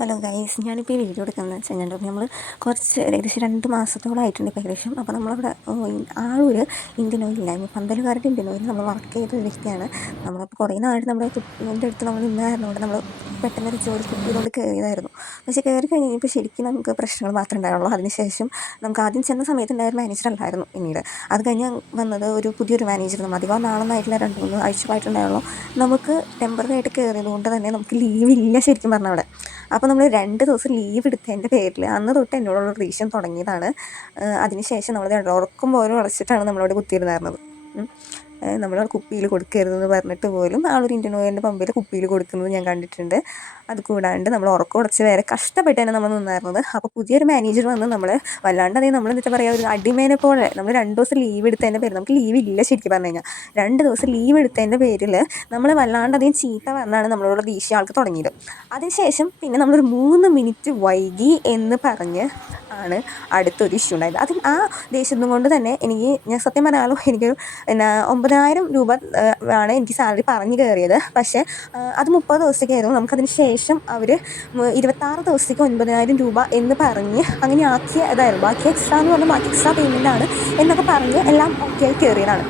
Hello guys, ഞാനിപ്പോൾ ഈ video എടുക്കുന്നതെന്ന് വെച്ച് കഴിഞ്ഞാൽ നമ്മൾ കുറച്ച് ഏകദേശം 2 മാസത്തോളമായിട്ടുണ്ട് ഇപ്പോൾ ഏകദേശം. അപ്പോൾ നമ്മളവിടെ ആളൊരു ഇന്ത്യൻ ഓയിലില്ലായ്മ പന്തലുകാരുടെ ഇന്ത്യൻ ഓയിൽ നമ്മൾ വർക്ക് ചെയ്ത ഒരു വ്യക്തിയാണ്. നമ്മളപ്പോൾ കുറേ നാളായിട്ട് നമ്മുടെ കുട്ടീൻ്റെ അടുത്ത് നമ്മൾ നിന്നായിരുന്നുകൊണ്ട് നമ്മൾ പെട്ടെന്നൊരു ജോലി കിട്ടിയതുകൊണ്ട് കയറിയതായിരുന്നു. പക്ഷേ കയറി കഴിഞ്ഞപ്പോൾ ശരിക്കും നമുക്ക് പ്രശ്നങ്ങൾ മാത്രമേ ഉണ്ടായുള്ളൂ. അതിനുശേഷം നമുക്ക് ആദ്യം ചെന്ന സമയത്തുണ്ടായ ഒരു മാനേജർ അല്ലായിരുന്നു. പിന്നീട് അത് കഴിഞ്ഞ് വന്നത് പുതിയൊരു മാനേജർ. നമ്മൾ അധികം നാളൊന്നായിട്ടില്ല, 2-3 ആഴ്ചയായിട്ടുണ്ടായുള്ളൂ. നമുക്ക് ടെമ്പററി ആയിട്ട് കയറിയത് കൊണ്ട് തന്നെ നമുക്ക് ലീവില്ല ശരിക്കും പറഞ്ഞാൽ അവിടെ. അപ്പോൾ നമ്മൾ 2 ദിവസം ലീവ് എടുത്തതിൻ്റെ പേരിൽ അന്ന് തൊട്ട് എന്നോടുള്ള റീഷൻ തുടങ്ങിയതാണ്. അതിനുശേഷം നമ്മൾ ഉറക്കം പോലും ഉറച്ചിട്ടാണ് നമ്മളോട് കുത്തിയിരുന്നായിരുന്നത്. നമ്മൾ കുപ്പിയിൽ കൊടുക്കരുതെന്ന് പറഞ്ഞിട്ട് പോലും ആളൊരു ഇന്ത്യൻ ഓയിലിൻ്റെ പമ്പിൽ കുപ്പിയിൽ കൊടുക്കുന്നത് ഞാൻ കണ്ടിട്ടുണ്ട്. അതുകൂടാണ്ട് നമ്മൾ ഉറക്കം ഉടച്ച് വേറെ കഷ്ടപ്പെട്ട് തന്നെ നമ്മൾ നിന്നായിരുന്നത്. അപ്പോൾ പുതിയൊരു മാനേജർ വന്ന് നമ്മൾ വല്ലാണ്ട് നമ്മൾ എന്താ പറയുക, ഒരു അടിമേനെ പോലെ നമ്മൾ 2 ദിവസം ലീവ് എടുത്തതിൻ്റെ പേരിൽ നമുക്ക് ലീവില്ല ശരിക്കും പറഞ്ഞു കഴിഞ്ഞാൽ. 2 ദിവസം ലീവ് എടുത്തതിൻ്റെ പേരിൽ നമ്മൾ വല്ലാണ്ടധികം ചീത്ത പറഞ്ഞാണ് നമ്മളോട് ദേഷ്യം ആൾക്ക് തുടങ്ങിയത്. അതിനുശേഷം പിന്നെ നമ്മളൊരു 3 മിനിറ്റ് വൈകി എന്ന് പറഞ്ഞ് ആണ് അടുത്തൊരു ഇഷ്യൂ ഉണ്ടായത്. അതിൽ ആ ദേഷ്യം കൊണ്ട് തന്നെ ഞാൻ സത്യം പറയാമല്ലോ, എനിക്ക് 9,000 രൂപ ആണ് എനിക്ക് സാലറി പറഞ്ഞു കയറിയത്. പക്ഷേ അത് 30 ദിവസത്തേക്കായിരുന്നു. നമുക്കതിന് ശേഷം അവർ 26 ദിവസത്തേക്ക് 9,000 രൂപ എന്ന് പറഞ്ഞ് അങ്ങനെ ആക്കിയതായിരുന്നു. ബാക്കി എക്സ്ട്രാ എന്ന് പറഞ്ഞാൽ ബാക്കി എക്സ്ട്രാ പേയ്മെൻറ്റാണ് എന്നൊക്കെ പറഞ്ഞ് എല്ലാം ഓക്കെ ആയി കയറിയതാണ്.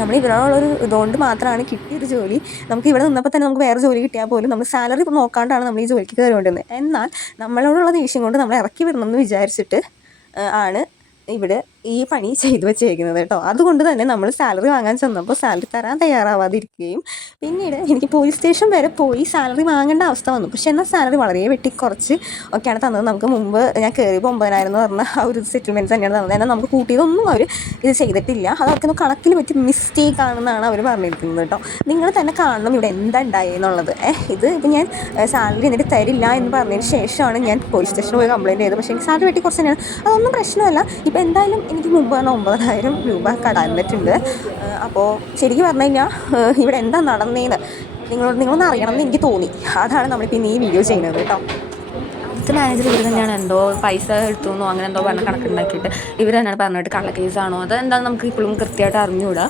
നമ്മൾ ഇവരോടുള്ളൊരു ഇതുകൊണ്ട് മാത്രമാണ് കിട്ടിയൊരു ജോലി. നമുക്ക് ഇവിടെ നിന്നപ്പോൾ തന്നെ നമുക്ക് വേറെ ജോലി കിട്ടിയാൽ പോലും നമ്മൾ സാലറി നോക്കാണ്ടാണ് നമ്മൾ ഈ ജോലിക്ക് കയറിക്കൊണ്ടിരുന്നത്. എന്നാൽ നമ്മളോടുള്ള ദേഷ്യം കൊണ്ട് നമ്മളെ ഇറക്കി വിടണമെന്ന് വിചാരിച്ചിട്ട് ആണ് ഇവിടെ ഈ പണി ചെയ്തു വെച്ചേക്കുന്നത് കേട്ടോ. അതുകൊണ്ട് തന്നെ നമ്മൾ സാലറി വാങ്ങാൻ ചെന്നപ്പോൾ സാലറി തരാൻ തയ്യാറാവാതിരിക്കുകയും പിന്നീട് എനിക്ക് പോലീസ് സ്റ്റേഷൻ വരെ പോയി സാലറി വാങ്ങേണ്ട അവസ്ഥ വന്നു. പക്ഷേ എന്നാൽ സാലറി വളരെ വെട്ടിക്കുറച്ച് ഒക്കെയാണ് തന്നത്. നമുക്ക് മുമ്പ് ഞാൻ കയറിയപ്പോൾ 9,000 എന്ന് പറഞ്ഞ ആ ഒരു സെറ്റിൽമെൻറ്റ് തന്നെയാണ് തന്നത്. എന്നാൽ നമുക്ക് കൂട്ടിയതൊന്നും അവർ ഇത് ചെയ്തിട്ടില്ല. അത് അവർക്കൊന്ന് കണക്കിൽ പറ്റി മിസ്റ്റേക്ക് ആണെന്നാണ് അവർ പറഞ്ഞിരിക്കുന്നത് കേട്ടോ. നിങ്ങൾ തന്നെ കാണണം ഇവിടെ എന്താ ഉണ്ടായെന്നുള്ളത്. ഇപ്പം ഞാൻ സാലറി എന്നിട്ട് തരില്ല എന്ന് പറഞ്ഞതിന് ശേഷമാണ് ഞാൻ പോലീസ് സ്റ്റേഷനിൽ പോയി കംപ്ലയിൻറ്റ് ചെയ്തത്. പക്ഷേ എനിക്ക് സാലറി വെട്ടിക്കുറച്ച് തന്നെയാണ്, അതൊന്നും പ്രശ്നമല്ല. ഇപ്പം എന്തായാലും എനിക്ക് മുമ്പ് പറഞ്ഞാൽ 9,000 രൂപ കടന്നിട്ടുണ്ട്. അപ്പോൾ ശരിക്കും പറഞ്ഞു കഴിഞ്ഞാൽ ഇവിടെ എന്താ നടന്നതെന്ന് നിങ്ങളൊന്ന് അറിയണം എന്ന് എനിക്ക് തോന്നി. അതാണ് നമ്മളിപ്പോൾ ഈ വീഡിയോ ചെയ്യുന്നത് കേട്ടോ. മാനേജർ ഇവർ തന്നെയാണ് എന്തോ പൈസ എടുത്തുന്നോ അങ്ങനെ എന്തോ പറഞ്ഞ കണക്കുണ്ടാക്കിയിട്ട് ഇവർ തന്നെയാണ് പറഞ്ഞിട്ട് കള്ളക്കേസാണോ അതെന്താണെന്ന് നമുക്ക് ഇപ്പോഴും കൃത്യമായിട്ട് അറിഞ്ഞുകൂടാ.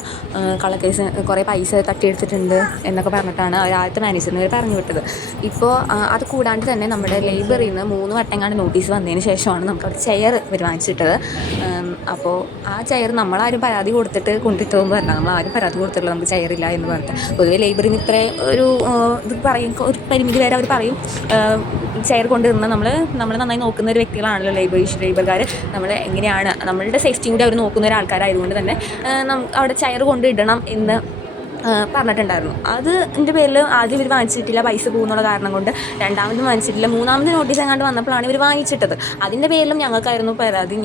കള്ളക്കേസ് കുറേ പൈസ തട്ടിയെടുത്തിട്ടുണ്ട് എന്നൊക്കെ പറഞ്ഞിട്ടാണ് ആദ്യത്തെ മാനേജറിന് ഇവർ പറഞ്ഞു വിട്ടത്. ഇപ്പോൾ അത് കൂടാണ്ട് തന്നെ നമ്മുടെ ലേബറിൽ നിന്ന് 3 വട്ടങ്ങാണ്ട് നോട്ടീസ് വന്നതിന് ശേഷമാണ് നമുക്ക് അവിടെ ചെയർ ഇവർ വാങ്ങിച്ചിട്ടത്. അപ്പോൾ ആ ചെയർ നമ്മളാരും പരാതി കൊടുത്തിട്ട് കൊണ്ടിട്ടതെന്ന് പറഞ്ഞാൽ നമ്മളാരും പരാതി കൊടുത്തിട്ടില്ല നമുക്ക് ചെയറില്ല എന്ന് പറഞ്ഞിട്ട്. പൊതുവെ ലേബറിന് ഇത്ര ഒരു ഇത് പറയും, ഒരു പരിമിതി വരെ അവർ പറയും ചെയർ കൊണ്ടുവരുന്ന നമ്മൾ നന്നായി നോക്കുന്ന ഒരു വ്യക്തികളാണല്ലോ ലേബർകാർ. നമ്മൾ എങ്ങനെയാണ് നമ്മളുടെ സേഫ്റ്റിയും കൂടി അവർ നോക്കുന്ന ഒരാൾക്കാരായതുകൊണ്ട് തന്നെ അവിടെ ചെയർ കൊണ്ടിടണം എന്ന് പറഞ്ഞിട്ടുണ്ടായിരുന്നു. അതിൻ്റെ പേരിൽ ആദ്യം ഇവർ വാങ്ങിച്ചിട്ടില്ല, പൈസ പോകുന്നുള്ള കാരണം കൊണ്ട്. രണ്ടാമത് വാങ്ങിച്ചിട്ടില്ല, 3ാമത് നോട്ടീസ് എങ്ങാണ്ട് വന്നപ്പോഴാണ് ഇവർ വാങ്ങിച്ചിട്ടത്. അതിൻ്റെ പേരിലും ഞങ്ങൾക്കായിരുന്നു പരാതി.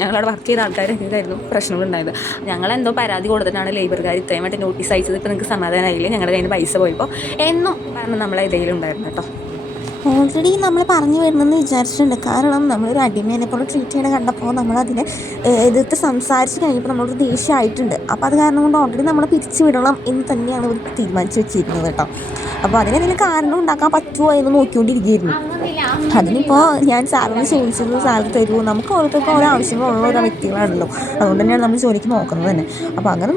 ഞങ്ങളവിടെ വർക്ക് ചെയ്ത ആൾക്കാർക്കായിരുന്നു പ്രശ്നങ്ങളുണ്ടായത്. ഞങ്ങളെന്തോ പരാതി കൊടുത്തിട്ടാണ് ലേബർകാർ ഇത്രയുമായിട്ട് നോട്ടീസ് അയച്ചത്. ഇപ്പോൾ നിങ്ങൾക്ക് സമാധാനമായില്ലേ, ഞങ്ങളുടെ കയ്യിൽ നിന്ന് പൈസ പോയപ്പോൾ എന്നും പറഞ്ഞ് നമ്മളെ ഇടയിലുണ്ടായിരുന്നു കേട്ടോ. ഓൾറെഡി നമ്മൾ പറഞ്ഞു വരുന്നെന്ന് വിചാരിച്ചിട്ടുണ്ട്. കാരണം നമ്മളൊരു അടിമേനെ പോലെ ട്രീറ്റ് ചെയ്യണ കണ്ടപ്പോൾ നമ്മളതിനെ എതിർത്ത് സംസാരിച്ച് കഴിഞ്ഞപ്പോൾ നമ്മളൊരു ദേഷ്യമായിട്ടുണ്ട്. അപ്പോൾ അത് കാരണം കൊണ്ട് ഓൾറെഡി നമ്മളെ പിരിച്ചു വിടണം എന്ന് തന്നെയാണ് ഇവർ തീരുമാനിച്ച് വെച്ചിരിക്കുന്നത് കേട്ടോ. അപ്പോൾ അതിനെന്തെങ്കിലും കാരണം ഉണ്ടാക്കാൻ പറ്റുമോ എന്ന് നോക്കിക്കൊണ്ടിരിക്കുകയായിരുന്നു. അതിനിപ്പോൾ ഞാൻ സാലറി ചോദിച്ചത് സാലറി തരുമോ, നമുക്ക് ഓരോരുത്തർക്കും ഓരോ ആവശ്യങ്ങളുള്ള ഓരോ വ്യക്തികളാണല്ലോ. അതുകൊണ്ട് തന്നെയാണ് നമ്മൾ ജോലിക്ക് നോക്കുന്നത് തന്നെ. അപ്പോൾ അങ്ങനെ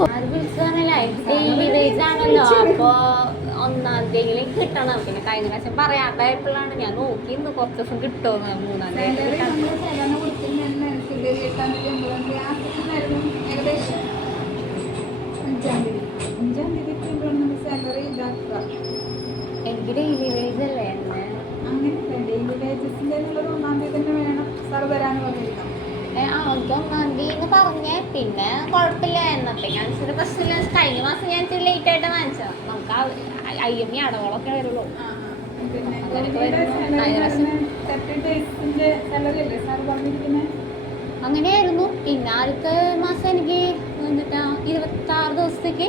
ഒന്നാമത്തെങ്കിലും കിട്ടണം. പിന്നെ കഴിഞ്ഞ പ്രാവശ്യം പറയാണ്ടായപ്പോഴാണ് ഞാൻ നോക്കിയിരുന്നു കുറച്ച് ദിവസം കിട്ടുമെന്ന്. 3-ാം തീയതി എനിക്ക് ഡെയിലി വേജ് അല്ലേ അവർക്ക് 1-ാം തീയതി എന്ന് പറഞ്ഞേ. പിന്നെ കുഴപ്പമില്ല, എന്നത്തെ ഞാൻ പ്രശ്നമില്ല. കഴിഞ്ഞ മാസം ഞാൻ ഇത്തിരി ലേറ്റ് ആയിട്ട് വാങ്ങിച്ചത്. നമുക്ക് IME അടവുകളൊക്കെ വരുള്ളൂ. അങ്ങനെയായിരുന്നു. പിന്നെ അടുത്ത മാസം എനിക്ക് 26 ദിവസത്തേക്ക്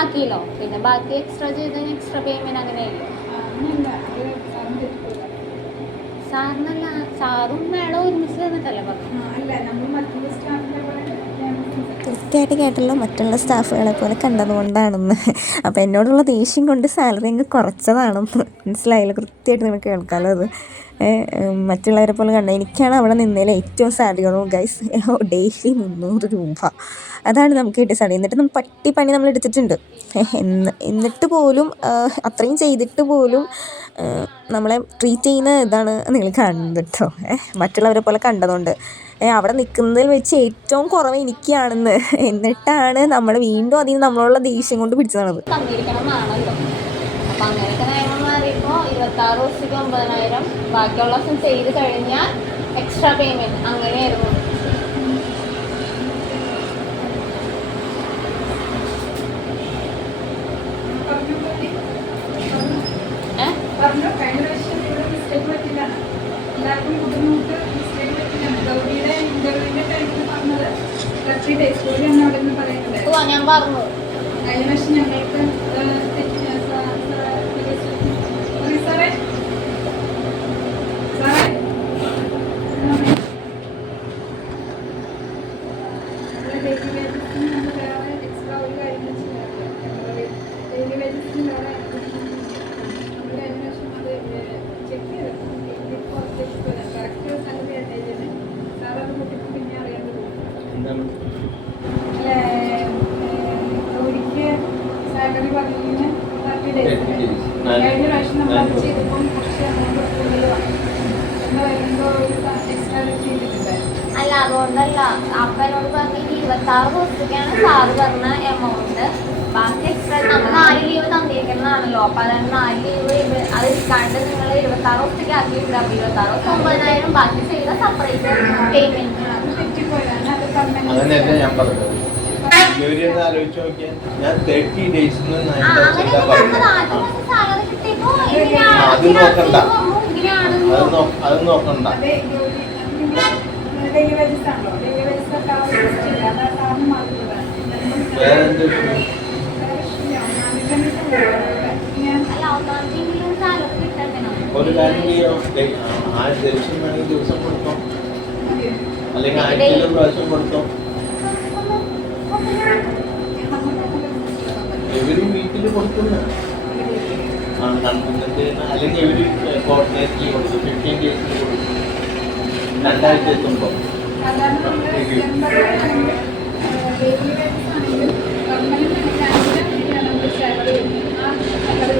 ആക്കിയല്ലോ. പിന്നെ ബാക്കി എക്സ്ട്രാ ചെയ്തതിന് എക്സ്ട്രാ പേയ്മെൻറ്റ് അങ്ങനെയല്ലോ. സാറിനല്ല, സാറും മേളം ഒരുമിച്ച് തന്നിട്ടല്ലേ പറഞ്ഞു. കൃത്യമായിട്ട് കേട്ടല്ലോ, മറ്റുള്ള സ്റ്റാഫുകളെ പോലെ കണ്ടതുകൊണ്ടാണെന്ന്. അപ്പോൾ എന്നോടുള്ള ദേഷ്യം കൊണ്ട് സാലറി അങ്ങ് കുറച്ചതാണെന്ന് മനസ്സിലായില്ല. കൃത്യമായിട്ട് നിങ്ങൾക്ക് കേൾക്കാമല്ലോ അത്. മറ്റുള്ളവരെ പോലെ കണ്ട എനിക്കാണ് അവിടെ നിന്നതിൽ ഏറ്റവും സാലറി കുറവ് ഗൈസ്. ഡെയിലി 300 രൂപ അതാണ് നമുക്ക് കിട്ടിയ സാലറി. എന്നിട്ട് നമ്മൾ പട്ടിപ്പണി നമ്മൾ എടുത്തിട്ടുണ്ട്. എന്നിട്ട് പോലും അത്രയും ചെയ്തിട്ട് പോലും നമ്മളെ ട്രീറ്റ് ചെയ്യുന്ന ഇതാണ് നിങ്ങൾ കാണുന്നത് കേട്ടോ. മറ്റുള്ളവരെ പോലെ കണ്ടതുകൊണ്ട് അവിടെ നിൽക്കുന്നതിൽ വെച്ച് ഏറ്റവും കുറവ് എനിക്കാണെന്ന്. എന്നിട്ടാണ് നമ്മൾ വീണ്ടും അതിന് നമ്മളുള്ള ദേഷ്യം കൊണ്ട് പിടിച്ചതാണത്. തന്നിരിക്കണം എന്നാണല്ലോ. അപ്പം അങ്ങനെയൊക്കെ നിയമം മാറിയപ്പോൾ 26 ദിവസത്തേക്ക് 9,000, ബാക്കിയുള്ള ദിവസം ചെയ്ത് കഴിഞ്ഞാൽ എക്സ്ട്രാ പേയ്മെൻറ്റ് അങ്ങനെയായിരുന്നു. ഞാൻ പറഞ്ഞു ഞങ്ങൾക്ക് എക്സ്ട്രാ ഒരു കാര്യം ഡെയിലി വേജസിന് വേറെ അതിനുശേഷം അത് ചെക്ക് ചെയ്തിട്ടുണ്ട്. കറക്റ്റ് സാലറി ആയിട്ടാണ് സാർ അത് കൂട്ടിട്ട് പിന്നെ അറിയേണ്ടത്. ജോലിക്ക് സാലറി പറഞ്ഞിങ്ങനെ 30 days കഴിഞ്ഞ പ്രാവശ്യം നമ്മൾ അത് ചെയ്തപ്പം കുറച്ച് എമൗണ്ട് കൂടുതൽ വന്നു. എന്താ എന്തോ ഒരു എക്സ്ട്രാ ചെയ്തിട്ടുണ്ടായിരുന്നു. അല്ല, അതുകൊണ്ടല്ല. അപ്പം എന്നോട് പറഞ്ഞ 26 ദിവസത്തേക്കാണ് സാറ് പറഞ്ഞ എമൗണ്ട്. ബാക്കി എക്സ്ട്രാ നമ്മൾ 4 ലീവ് തന്നിരിക്കുന്നതാണല്ലോ. അപ്പം അതാണ് 4 ലീവ് അത് എടുക്കാണ്ട് നിങ്ങൾ 26 ദിവസത്തേക്ക് ആക്കിയിട്ടുണ്ട്. അപ്പം 26 ദിവസം 9,000 ബാക്കി ചെയ്ത സെപ്പറേറ്റ് പേയ്മെന്റ്. തെറ്റിപ്പോയതാണ്. അത് പെർമനന്റ് അങ്ങനെയല്ല ഞാൻ പറഞ്ഞത്. ജോലിയൊന്ന് ആലോചിച്ച് നോക്കിയാൽ ഞാൻ 30 days അങ്ങനെ സാലറി കിട്ടിയപ്പോ അത് നോക്കണ്ട. അത് നോക്കണ്ട. അതെ, ജോലി ഡെയിലി വേജസ് ആണല്ലോ. ഡെയിലി വേജസ് ഒക്കെ സാറിന് മാറുന്നതാണ്. വേറെ എന്ത് വിഷയം? അല്ല, 1-ാം തീയതി സാലറി കിട്ടണം. ഒരു കാര്യം ചെയ്യോ, ആ ദിവസം വേണമെങ്കിൽ ദിവസം കൊടുത്തോ, അല്ലെങ്കിൽ ആഴ്ചയിലും പ്രാവശ്യം കൊടുത്തോ. എവരി വീക്കിൽ കൊടുക്കുന്ന അല്ലെങ്കിൽ എവരി കോർഡിനേറ്റ്ലി കൊടുക്കും. 15 days കൊടുക്കും. 2 ആഴ്ച എത്തുമ്പോൾ സാധാരണ നമ്മൾ ഡെയിലി വേജസ് ആണെങ്കിൽ പെർമനന്റ് ആണെങ്കിൽ സാലറി ആ സാലറി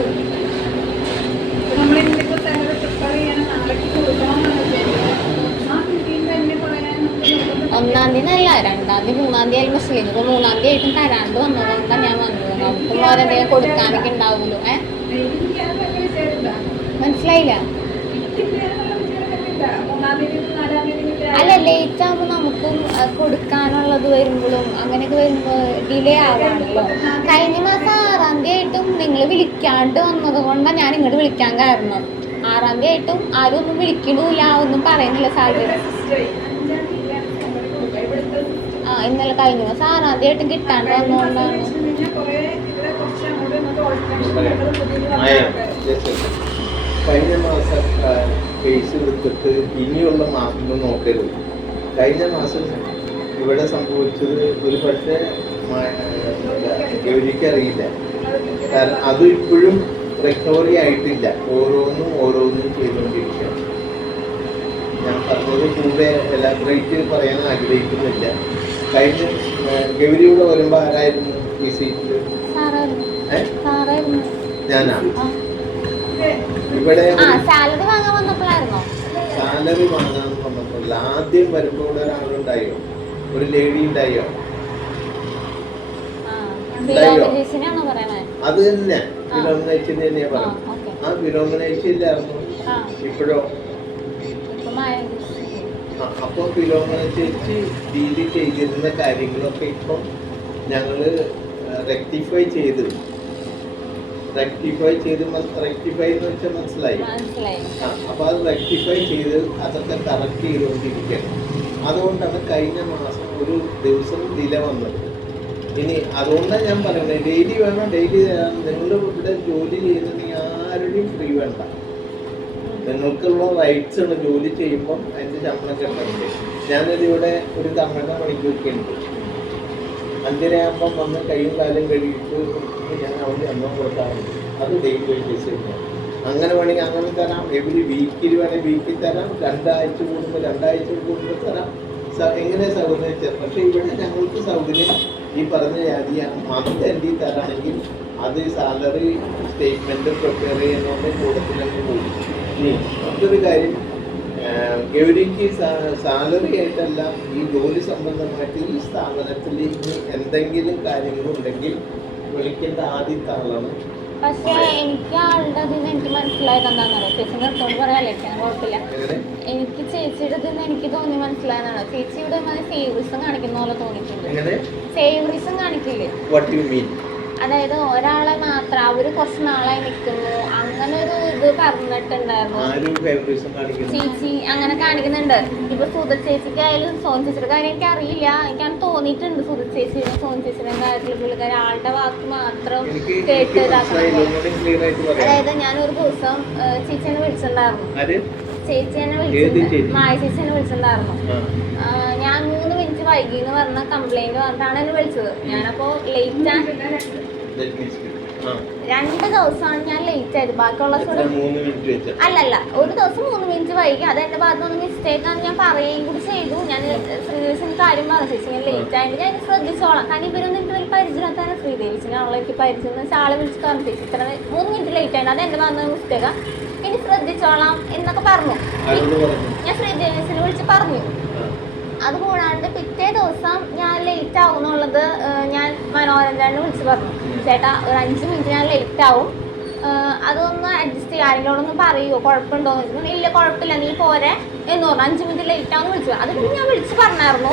നമ്മളിപ്പോൾ സാലറി പ്രിപ്പയർ ചെയ്യാൻ നാളേക്ക് കൊടുക്കണമെന്നാണ് വിചാരിക്കുന്നത്. ആ കുട്ടീൻ തന്നെ പറയാൻ 1-ാം തീയതി അല്ല, 2-ാം തീയതി 3-ാം തീയതി ആയാലും മുസ്ലിം. ഇപ്പോൾ 3-ാം തീയതി ആയിട്ടും തരാണ്ട് വന്നതുകൊണ്ടാണ് ഞാൻ വന്നത്. നമുക്കും ഓരെന്തെങ്കിലും കൊടുക്കാനൊക്കെ ഉണ്ടാവുമല്ലോ. മനസ്സിലായില്ല? അല്ല, ലേറ്റ് ആകുമ്പോൾ നമുക്കും കൊടുക്കാനുള്ളത് വരുമ്പോഴും അങ്ങനെയൊക്കെ വരുമ്പോൾ ഡിലേ ആവാണല്ലോ. കഴിഞ്ഞ മാസം 6-ാം തീയതി ആയിട്ടും നിങ്ങൾ വിളിക്കാണ്ട് വന്നത് കൊണ്ടാണ് ഞാൻ ഇങ്ങോട്ട് വിളിക്കാൻ കാരണം. 6-ാം തീയതി ആയിട്ടും ആരും ഒന്നും വിളിക്കണില്ല, ഒന്നും പറയുന്നില്ല സാലറി. ഇന്നലെ കഴിഞ്ഞ മാസം 6-ാം തീയതി ആയിട്ടും കിട്ടാണ്ട് വന്നുകൊണ്ടാണ്. കഴിഞ്ഞ മാസം കേസ് എടുത്തിട്ട് ഇനിയുള്ള മാസങ്ങൾ നോക്കരുത്. കഴിഞ്ഞ മാസം ഇവിടെ സംഭവിച്ചത് ഒരു പക്ഷേ ഗൗരിക്കറിയില്ല. കാരണം അത് ഇപ്പോഴും റിക്കവറി ആയിട്ടില്ല. ഓരോന്നും ചെയ്തുകൊണ്ടിരിക്കുക. ഞാൻ പറഞ്ഞത് കൂടെ എലാബറേറ്റ് പറയാൻ ആഗ്രഹിക്കുന്നില്ല. കഴിഞ്ഞ ഗൗരിയുടെ വരുമ്പോൾ ആരായിരുന്നു ഈ സീറ്റിൽ? ഞാനാണ്. ഇവിടെ സാലറി വാങ്ങാൻ വന്നപ്പോഴായിരുന്നോ? സാലറി വാങ്ങാൻ വന്നപ്പോൾ ആദ്യം വരുമ്പോൾ ഇവിടെ ഒരാളുണ്ടായോ? ഒരു ലേഡി ഉണ്ടായോ? അത് തന്നെ ഫിലോമിനേഷൻ തന്നെയാ പറഞ്ഞു. ആ ഫിലോമിനേഷൻ ഇല്ലായിരുന്നു. ഇപ്പോഴോ? അപ്പൊ ഫിലോമിനേറ്റ് ഡീല് ചെയ്തിരുന്ന കാര്യങ്ങളൊക്കെ ഇപ്പം ഞങ്ങള് റെക്ടിഫൈ ചെയ്ത് റെക്ടിഫൈ എന്ന് വെച്ചാൽ മനസ്സിലായി. അപ്പൊ അത് റെക്ടിഫൈ ചെയ്ത് അതൊക്കെ കറക്റ്റ് ചെയ്തുകൊണ്ടിരിക്കണം. അതുകൊണ്ടാണ് കഴിഞ്ഞ മാസം ഒരു ദിവസം ഡിലേ വന്നത്. ഇനി അതുകൊണ്ടാണ് ഞാൻ പറയുന്നത്, ഡെയിലി വേണം, ഡെയിലി നിങ്ങൾ ഇവിടെ ജോലി ചെയ്യുന്നുണ്ടെങ്കിൽ ആരുടെയും ഫ്രീ വേണ്ട. നിങ്ങൾക്കുള്ള റൈറ്റ്സ് ആണ്. ജോലി ചെയ്യുമ്പം അതിൻ്റെ ശമ്പളം കിട്ടുന്നുണ്ട്. ഞാനിതിവിടെ ഒരു തമിഴ്ന പണിക്കൊക്കെ ഉണ്ട്. 5:30 വന്ന് കൈയും കാലും കഴുകിയിട്ട് ഞാൻ അവിടെ എണ്ണം കൊടുക്കാറുണ്ട്. അത് ഡെയിലി വേജസ് തന്നെയാണ്. അങ്ങനെ വേണമെങ്കിൽ അങ്ങനെ തരാം. എവരി വീക്കിൽ വേണമെങ്കിൽ വീക്കിൽ തരാം. 2 ആഴ്ച കൂടുമ്പോൾ തരാം. എങ്ങനെ സൗകര്യം. പക്ഷേ ഇവിടെ ഞങ്ങൾക്ക് സൗകര്യം ഈ പറഞ്ഞ ജാതി മന്ത് എൻ്റെ തരാണെങ്കിൽ അത് സാലറി സ്റ്റേറ്റ്മെൻറ്റ് പ്രിപ്പയർ ചെയ്യുന്നതുകൊണ്ട് കൂടത്തിലങ്ങ് പോകും. മറ്റൊരു കാര്യം, ഗൗരിക്ക് സാലറി ആയിട്ടല്ല, ഈ ജോലി സംബന്ധമായിട്ട് ഈ സ്ഥാപനത്തിൽ ഇനി എന്തെങ്കിലും കാര്യങ്ങളുണ്ടെങ്കിൽ വിളിക്കേണ്ട ആദ്യത്തെ ആളാണ്. പക്ഷേ എനിക്ക് ആളുടെ ഇതിന് എനിക്ക് മനസ്സിലായത് എന്താണെന്നറിയോ, ചേച്ചി നിർത്തോണ്ട് പറയാല്ലേ, കുഴപ്പമില്ല. എനിക്ക് ചേച്ചിയുടെ ഇതിന് എനിക്ക് തോന്നി മനസ്സിലായതാണ്, ചേച്ചിയുടെ ഫേവറിസം കാണിക്കുന്ന പോലെ തോന്നിയിട്ടുണ്ട്. ഫേവറിസം കാണിക്കില്ലേ? അതായത് ഒരാളെ മാത്രം അവര് കുറച്ച് നാളായി നിൽക്കുന്നു അങ്ങനെ ഒരു ഇത് പറഞ്ഞിട്ടുണ്ടായിരുന്നു. ചേച്ചി അങ്ങനെ കാണിക്കുന്നുണ്ട്. ഇപ്പൊ സുധ ചേച്ചിക്കായാലും സോൻ ചേച്ചിയുടെ കാര്യം എനിക്ക് അറിയില്ല, എനിക്കങ്ങനെ തോന്നിയിട്ടുണ്ട്. സുധ ചേച്ചിയുടെ സോൻ ചേച്ചിയുടെ കാര്യത്തിൽ പുള്ളിക്കാരി ആളുടെ വാക്ക് മാത്രം കേട്ട് ഇതാക്കണം. അതായത് ഞാനൊരു ദിവസം ചേച്ചിനെ വിളിച്ചിട്ടുണ്ടായിരുന്നു, ചേച്ചിനെ വിളിച്ചിട്ടുണ്ട്, മായ ചേച്ചിനെ വിളിച്ചിട്ടുണ്ടായിരുന്നു. ഞാൻ 3 മിനിറ്റ് വൈകി എന്ന് പറഞ്ഞ കംപ്ലൈന്റ് പറഞ്ഞിട്ടാണ് എന്നെ വിളിച്ചത്. ഞാനപ്പോ ലേറ്റ് ആണ്, 2 ദിവസമാണ് ഞാൻ ലേറ്റ് ആയത്. ബാക്കിയുള്ള അല്ലല്ല, ഒരു ദിവസം 3 മിനിറ്റ് വൈകി. അത് എന്റെ ഭാഗത്തുനിന്ന് മിസ്റ്റേക്ക് ആണ്, ഞാൻ പറയുകയും കൂടി ചെയ്തു. ഞാൻ ശ്രീദേവിച്ചിന്റെ കാര്യം പറഞ്ഞു, ചേച്ചി ഞാൻ ലേറ്റ് ആയിട്ട് ഞാൻ ശ്രദ്ധിച്ചോളാം. കാരണം ഇവരൊന്നും എനിക്ക് വലിയ പരിചയത്താനും ശ്രീദേവിച്ചിനെ അവളെ എനിക്ക് പരിചയം എന്ന് വെച്ചാൽ ആളെ വിളിച്ച് പറഞ്ഞു, ചേച്ചി ഇത്ര 3 മിനിറ്റ് ലേറ്റ് ആയിട്ട് അത് എന്റെ ഭാഗത്തുനിന്ന് മിസ്റ്റേക്കാ, ഇനി ശ്രദ്ധിച്ചോളാം എന്നൊക്കെ പറഞ്ഞു. ഞാൻ ശ്രീദേവിച്ചിനെ വിളിച്ച് പറഞ്ഞു. അതുകൂടാണ്ട് പിറ്റേ ദിവസം ഞാൻ ലേറ്റ് ആവും എന്നുള്ളത് ഞാൻ മനോരഞ്ജനെ വിളിച്ച് പറഞ്ഞു, ചേട്ടാ ഒരു 5 മിനിറ്റ് ഞാൻ ലേറ്റ് ആവും, അതൊന്ന് അഡ്ജസ്റ്റ് ചെയ്യുക, ആരെങ്കിലോടൊന്ന് പറയുമോ, കുഴപ്പമുണ്ടോ എന്ന് ചോദിച്ചു. ഇല്ല കുഴപ്പമില്ല നീ പോരെ എന്ന് പറഞ്ഞു. 5 മിനിറ്റ് ലേറ്റ് ആവും വിളിച്ചു. അത് പിന്നെ ഞാൻ വിളിച്ച് പറഞ്ഞായിരുന്നു.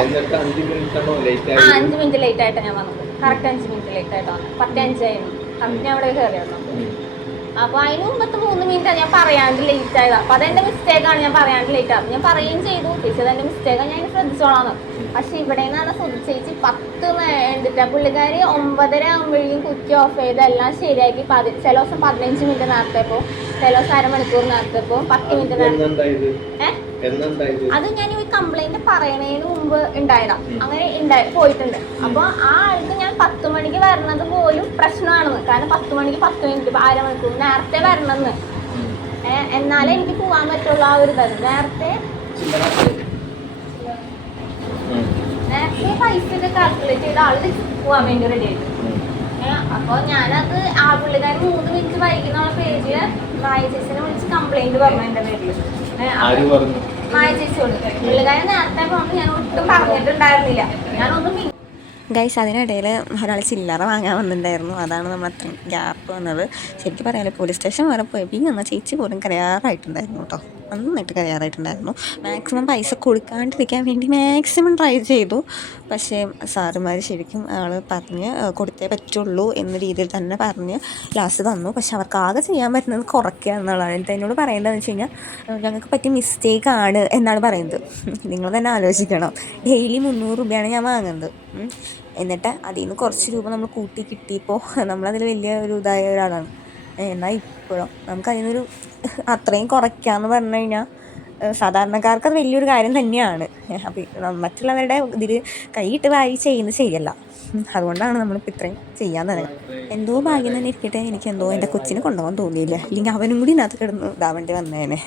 5 മിനിറ്റ് ലേറ്റ് ആയിട്ടാണ് ഞാൻ വന്നത്. കറക്റ്റ് 5 മിനിറ്റ് ലേറ്റ് ആയിട്ടാണ്, 10:05 ആയിരുന്നു കറക്റ്റ് ഞാൻ അവിടെ കയറിയായിരുന്നു. അപ്പോൾ അതിന് മുമ്പത്തെ 3 മിനിറ്റാണ് ഞാൻ പറയാണ്ട് ലേറ്റ് ആയത്. അപ്പോൾ അതെൻ്റെ മിസ്റ്റേക്കാണ്, ഞാൻ പറയാണ്ട് ലേറ്റ് ആകും. ഞാൻ പറയുകയും ചെയ്തു, ചേച്ചി അതെൻ്റെ മിസ്റ്റേക്കാണ്, ഞാൻ ശ്രദ്ധിച്ചോളാം. പക്ഷെ ഇവിടെ നിന്നാണ് സുധ ചേച്ചി 10 വേണ്ടിട്ട് പുള്ളിക്കാരി 9:30 ആകുമ്പോഴേക്കും കുറ്റി ഓഫ് ചെയ്ത് എല്ലാം ശരിയാക്കി. ചില ദിവസം 15 മിനിറ്റ് നേരത്തെ പോകും, ചില ദിവസം അരമണിക്കൂർ നേരത്തെ പോകും, 10 മിനിറ്റ് നേരത്തെ. അത് ഞാൻ ഈ കംപ്ലൈന്റ് പറയണതിന് മുമ്പ് ഉണ്ടായതാ, അങ്ങനെ പോയിട്ടുണ്ട്. അപ്പൊ ആ ആൾക്ക് ഞാൻ 10 മണിക്ക് വരണത് പോലും പ്രശ്നമാണെന്ന്. കാരണം 10 മണിക്ക് 10 മിനിറ്റ് അരമണിക്കൂർ നേരത്തെ വരണമെന്ന്, എന്നാലേ എനിക്ക് പോകാൻ പറ്റുള്ളൂ. ആ ഒരു ഇതാണ് നേരത്തെ പൈസ ഒക്കെ കാൽക്കുലേറ്റ് ചെയ്ത് ആള് പോവാൻ വേണ്ടി റെഡി ആയിട്ട്. അപ്പോൾ ഞാനത് ആ പുള്ളിക്കാരൻ 3 മിനിറ്റ് വൈകുന്നുള്ള പേജില് മായ ചേച്ചിനെ വിളിച്ച് കംപ്ലൈന്റ് പറഞ്ഞു എന്റെ പേരില്. മായ ചേച്ചിയോട് പുള്ളിക്കാരൻ നേരത്തെ പോകുമ്പോൾ ഞാൻ ഒട്ടും പറഞ്ഞിട്ടുണ്ടായിരുന്നില്ല. ഞാനൊന്നും ഗൈസ് അതിനിടയിൽ ഒരാൾ ചില്ലറ വാങ്ങാൻ വന്നിട്ടുണ്ടായിരുന്നു. അതാണ് നമ്മൾ അത്രയും ഗ്യാപ്പ് വന്നത്. ശരിക്കും പറയാമല്ലോ, പോലീസ് സ്റ്റേഷൻ വരെ പോയപ്പോൾ ഈ വന്ന ചേച്ചി പോലും കരയാറായിട്ടുണ്ടായിരുന്നു കേട്ടോ, നന്നായിട്ട് കരയാറായിട്ടുണ്ടായിരുന്നു. മാക്സിമം പൈസ കൊടുക്കാണ്ടിരിക്കാൻ വേണ്ടി മാക്സിമം ട്രൈ ചെയ്തു. പക്ഷേ സാറുമാർ ശരിക്കും ആൾ പറഞ്ഞ് കൊടുത്തേ പറ്റുള്ളൂ എന്ന രീതിയിൽ തന്നെ പറഞ്ഞ് ലാസ്റ്റ് തന്നു. പക്ഷെ അവർക്ക് ആകെ ചെയ്യാൻ പറ്റുന്നത് കുറയ്ക്കുക എന്നുള്ളതാണ്. എന്നിട്ട് എന്നോട് പറയുന്നതെന്ന് വെച്ച് കഴിഞ്ഞാൽ ഞങ്ങൾക്ക് പറ്റിയ മിസ്റ്റേക്കാണ് എന്നാണ് പറയുന്നത്. നിങ്ങൾ തന്നെ ആലോചിക്കണം, ഡെയിലി 300 രൂപയാണ് ഞാൻ വാങ്ങുന്നത്. എന്നിട്ട് അതിൽ നിന്ന് കുറച്ച് രൂപ നമ്മൾ കൂട്ടി കിട്ടിയപ്പോൾ നമ്മളതിൽ വലിയ ഒരു ഇതായ ഒരാളാണ്. എന്നാൽ ഇപ്പോഴും നമുക്കതിൽ നിന്നൊരു അത്രയും കുറയ്ക്കാമെന്ന് പറഞ്ഞു കഴിഞ്ഞാൽ സാധാരണക്കാർക്ക് അത് വലിയൊരു കാര്യം തന്നെയാണ്. അപ്പം മറ്റുള്ളവരുടെ ഇതിൽ കൈയിട്ട് വാരി ചെയ്യുന്നത് ശരിയല്ല. അതുകൊണ്ടാണ് നമ്മളിപ്പോൾ ഇത്രയും ചെയ്യാൻ തന്നെ. എന്തോ ഭാഗ്യം തന്നെ ഇരിക്കട്ടെ, എനിക്ക് എന്തോ എൻ്റെ കൊച്ചിനെ കൊണ്ടുപോകാൻ തോന്നിയില്ല. ഇല്ലെങ്കിൽ അവനും കൂടി ഇതിനകത്ത് കിടന്ന് ഇതാവേണ്ടി വന്നേനെ.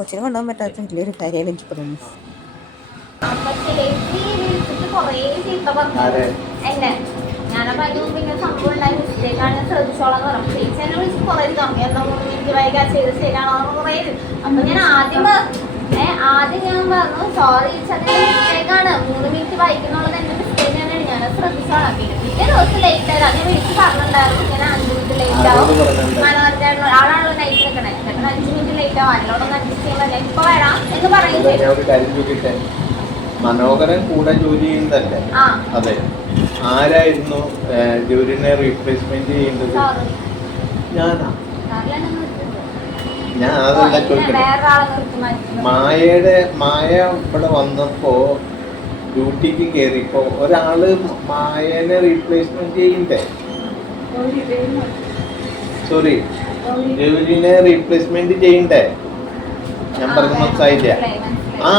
കൊച്ചിനെ കൊണ്ടുപോകാൻ പറ്റാത്ത വലിയൊരു കാര്യമാണ് എനിക്കിപ്പോൾ തോന്നുന്നു. കുറേ ചീത്ത പറഞ്ഞു എന്നെ. ഞാനപ്പോൾ അതിന് മുമ്പ് ഇങ്ങനെ സംഭവം ഉണ്ടായ മിസ്റ്റേക്കാണ്, ഞാൻ ശ്രദ്ധിച്ചോളാം എന്ന് പറഞ്ഞു. ചേച്ചി എന്നെ വിളിച്ച് കുറേ കമ്മി എന്താ 3 മിനിറ്റ് വൈകാ ചെയ്ത് ശരിയാണോ കുറേ. അപ്പം ഞാൻ ആദ്യം ഞാൻ പറഞ്ഞു സോറി ചേച്ചി അതിൻ്റെ മിസ്റ്റേക്കാണ്, 3 മിനിറ്റ് വൈകുന്നുള്ളത് എൻ്റെ മിസ്റ്റേക്ക് തന്നെയാണ്, ഞാനത് ശ്രദ്ധിച്ചോളാം. പിന്നെ പിറ്റേ ദിവസം ലേറ്റ് ആയത് ഞാൻ വിളിച്ച് പറഞ്ഞിട്ടുണ്ടായിരുന്നു, ഇങ്ങനെ 5 മിനിറ്റ് ലേറ്റ് ആവും. മനോരഞ്ജന ആളാണല്ലോ നൈറ്റ് നിൽക്കണേ, 5 മിനിറ്റ് ലേറ്റ് ആവും, അതിനോടൊന്ന് അഡ്ജസ്റ്റ് ചെയ്യാൻ ഇപ്പോൾ വരാം എന്ന് പറയുകയും ചെയ്തു. മനോഹരൻ കൂടെ ജോലി ചെയ്യുന്നതല്ലേ? അതെ. ആരായിരുന്നു ജോലിനെ റീപ്ലേസ്മെന്റ് ചെയ്യേണ്ടത്? ഞാനാ. ഞാൻ അതല്ല ചോദിക്കുന്നത്. മായ ഇവിടെ വന്നപ്പോ ഡ്യൂട്ടിക്ക് കയറിയപ്പോ ഒരാള് മായനെ റീപ്ലേസ്മെന്റ് ചെയ്യണ്ടേ? സോറി, ജോലിനെ റീപ്ലേസ്മെന്റ് ചെയ്യണ്ടേ? ഞാൻ പറഞ്ഞ മനസ്സിലായില്ല. ആ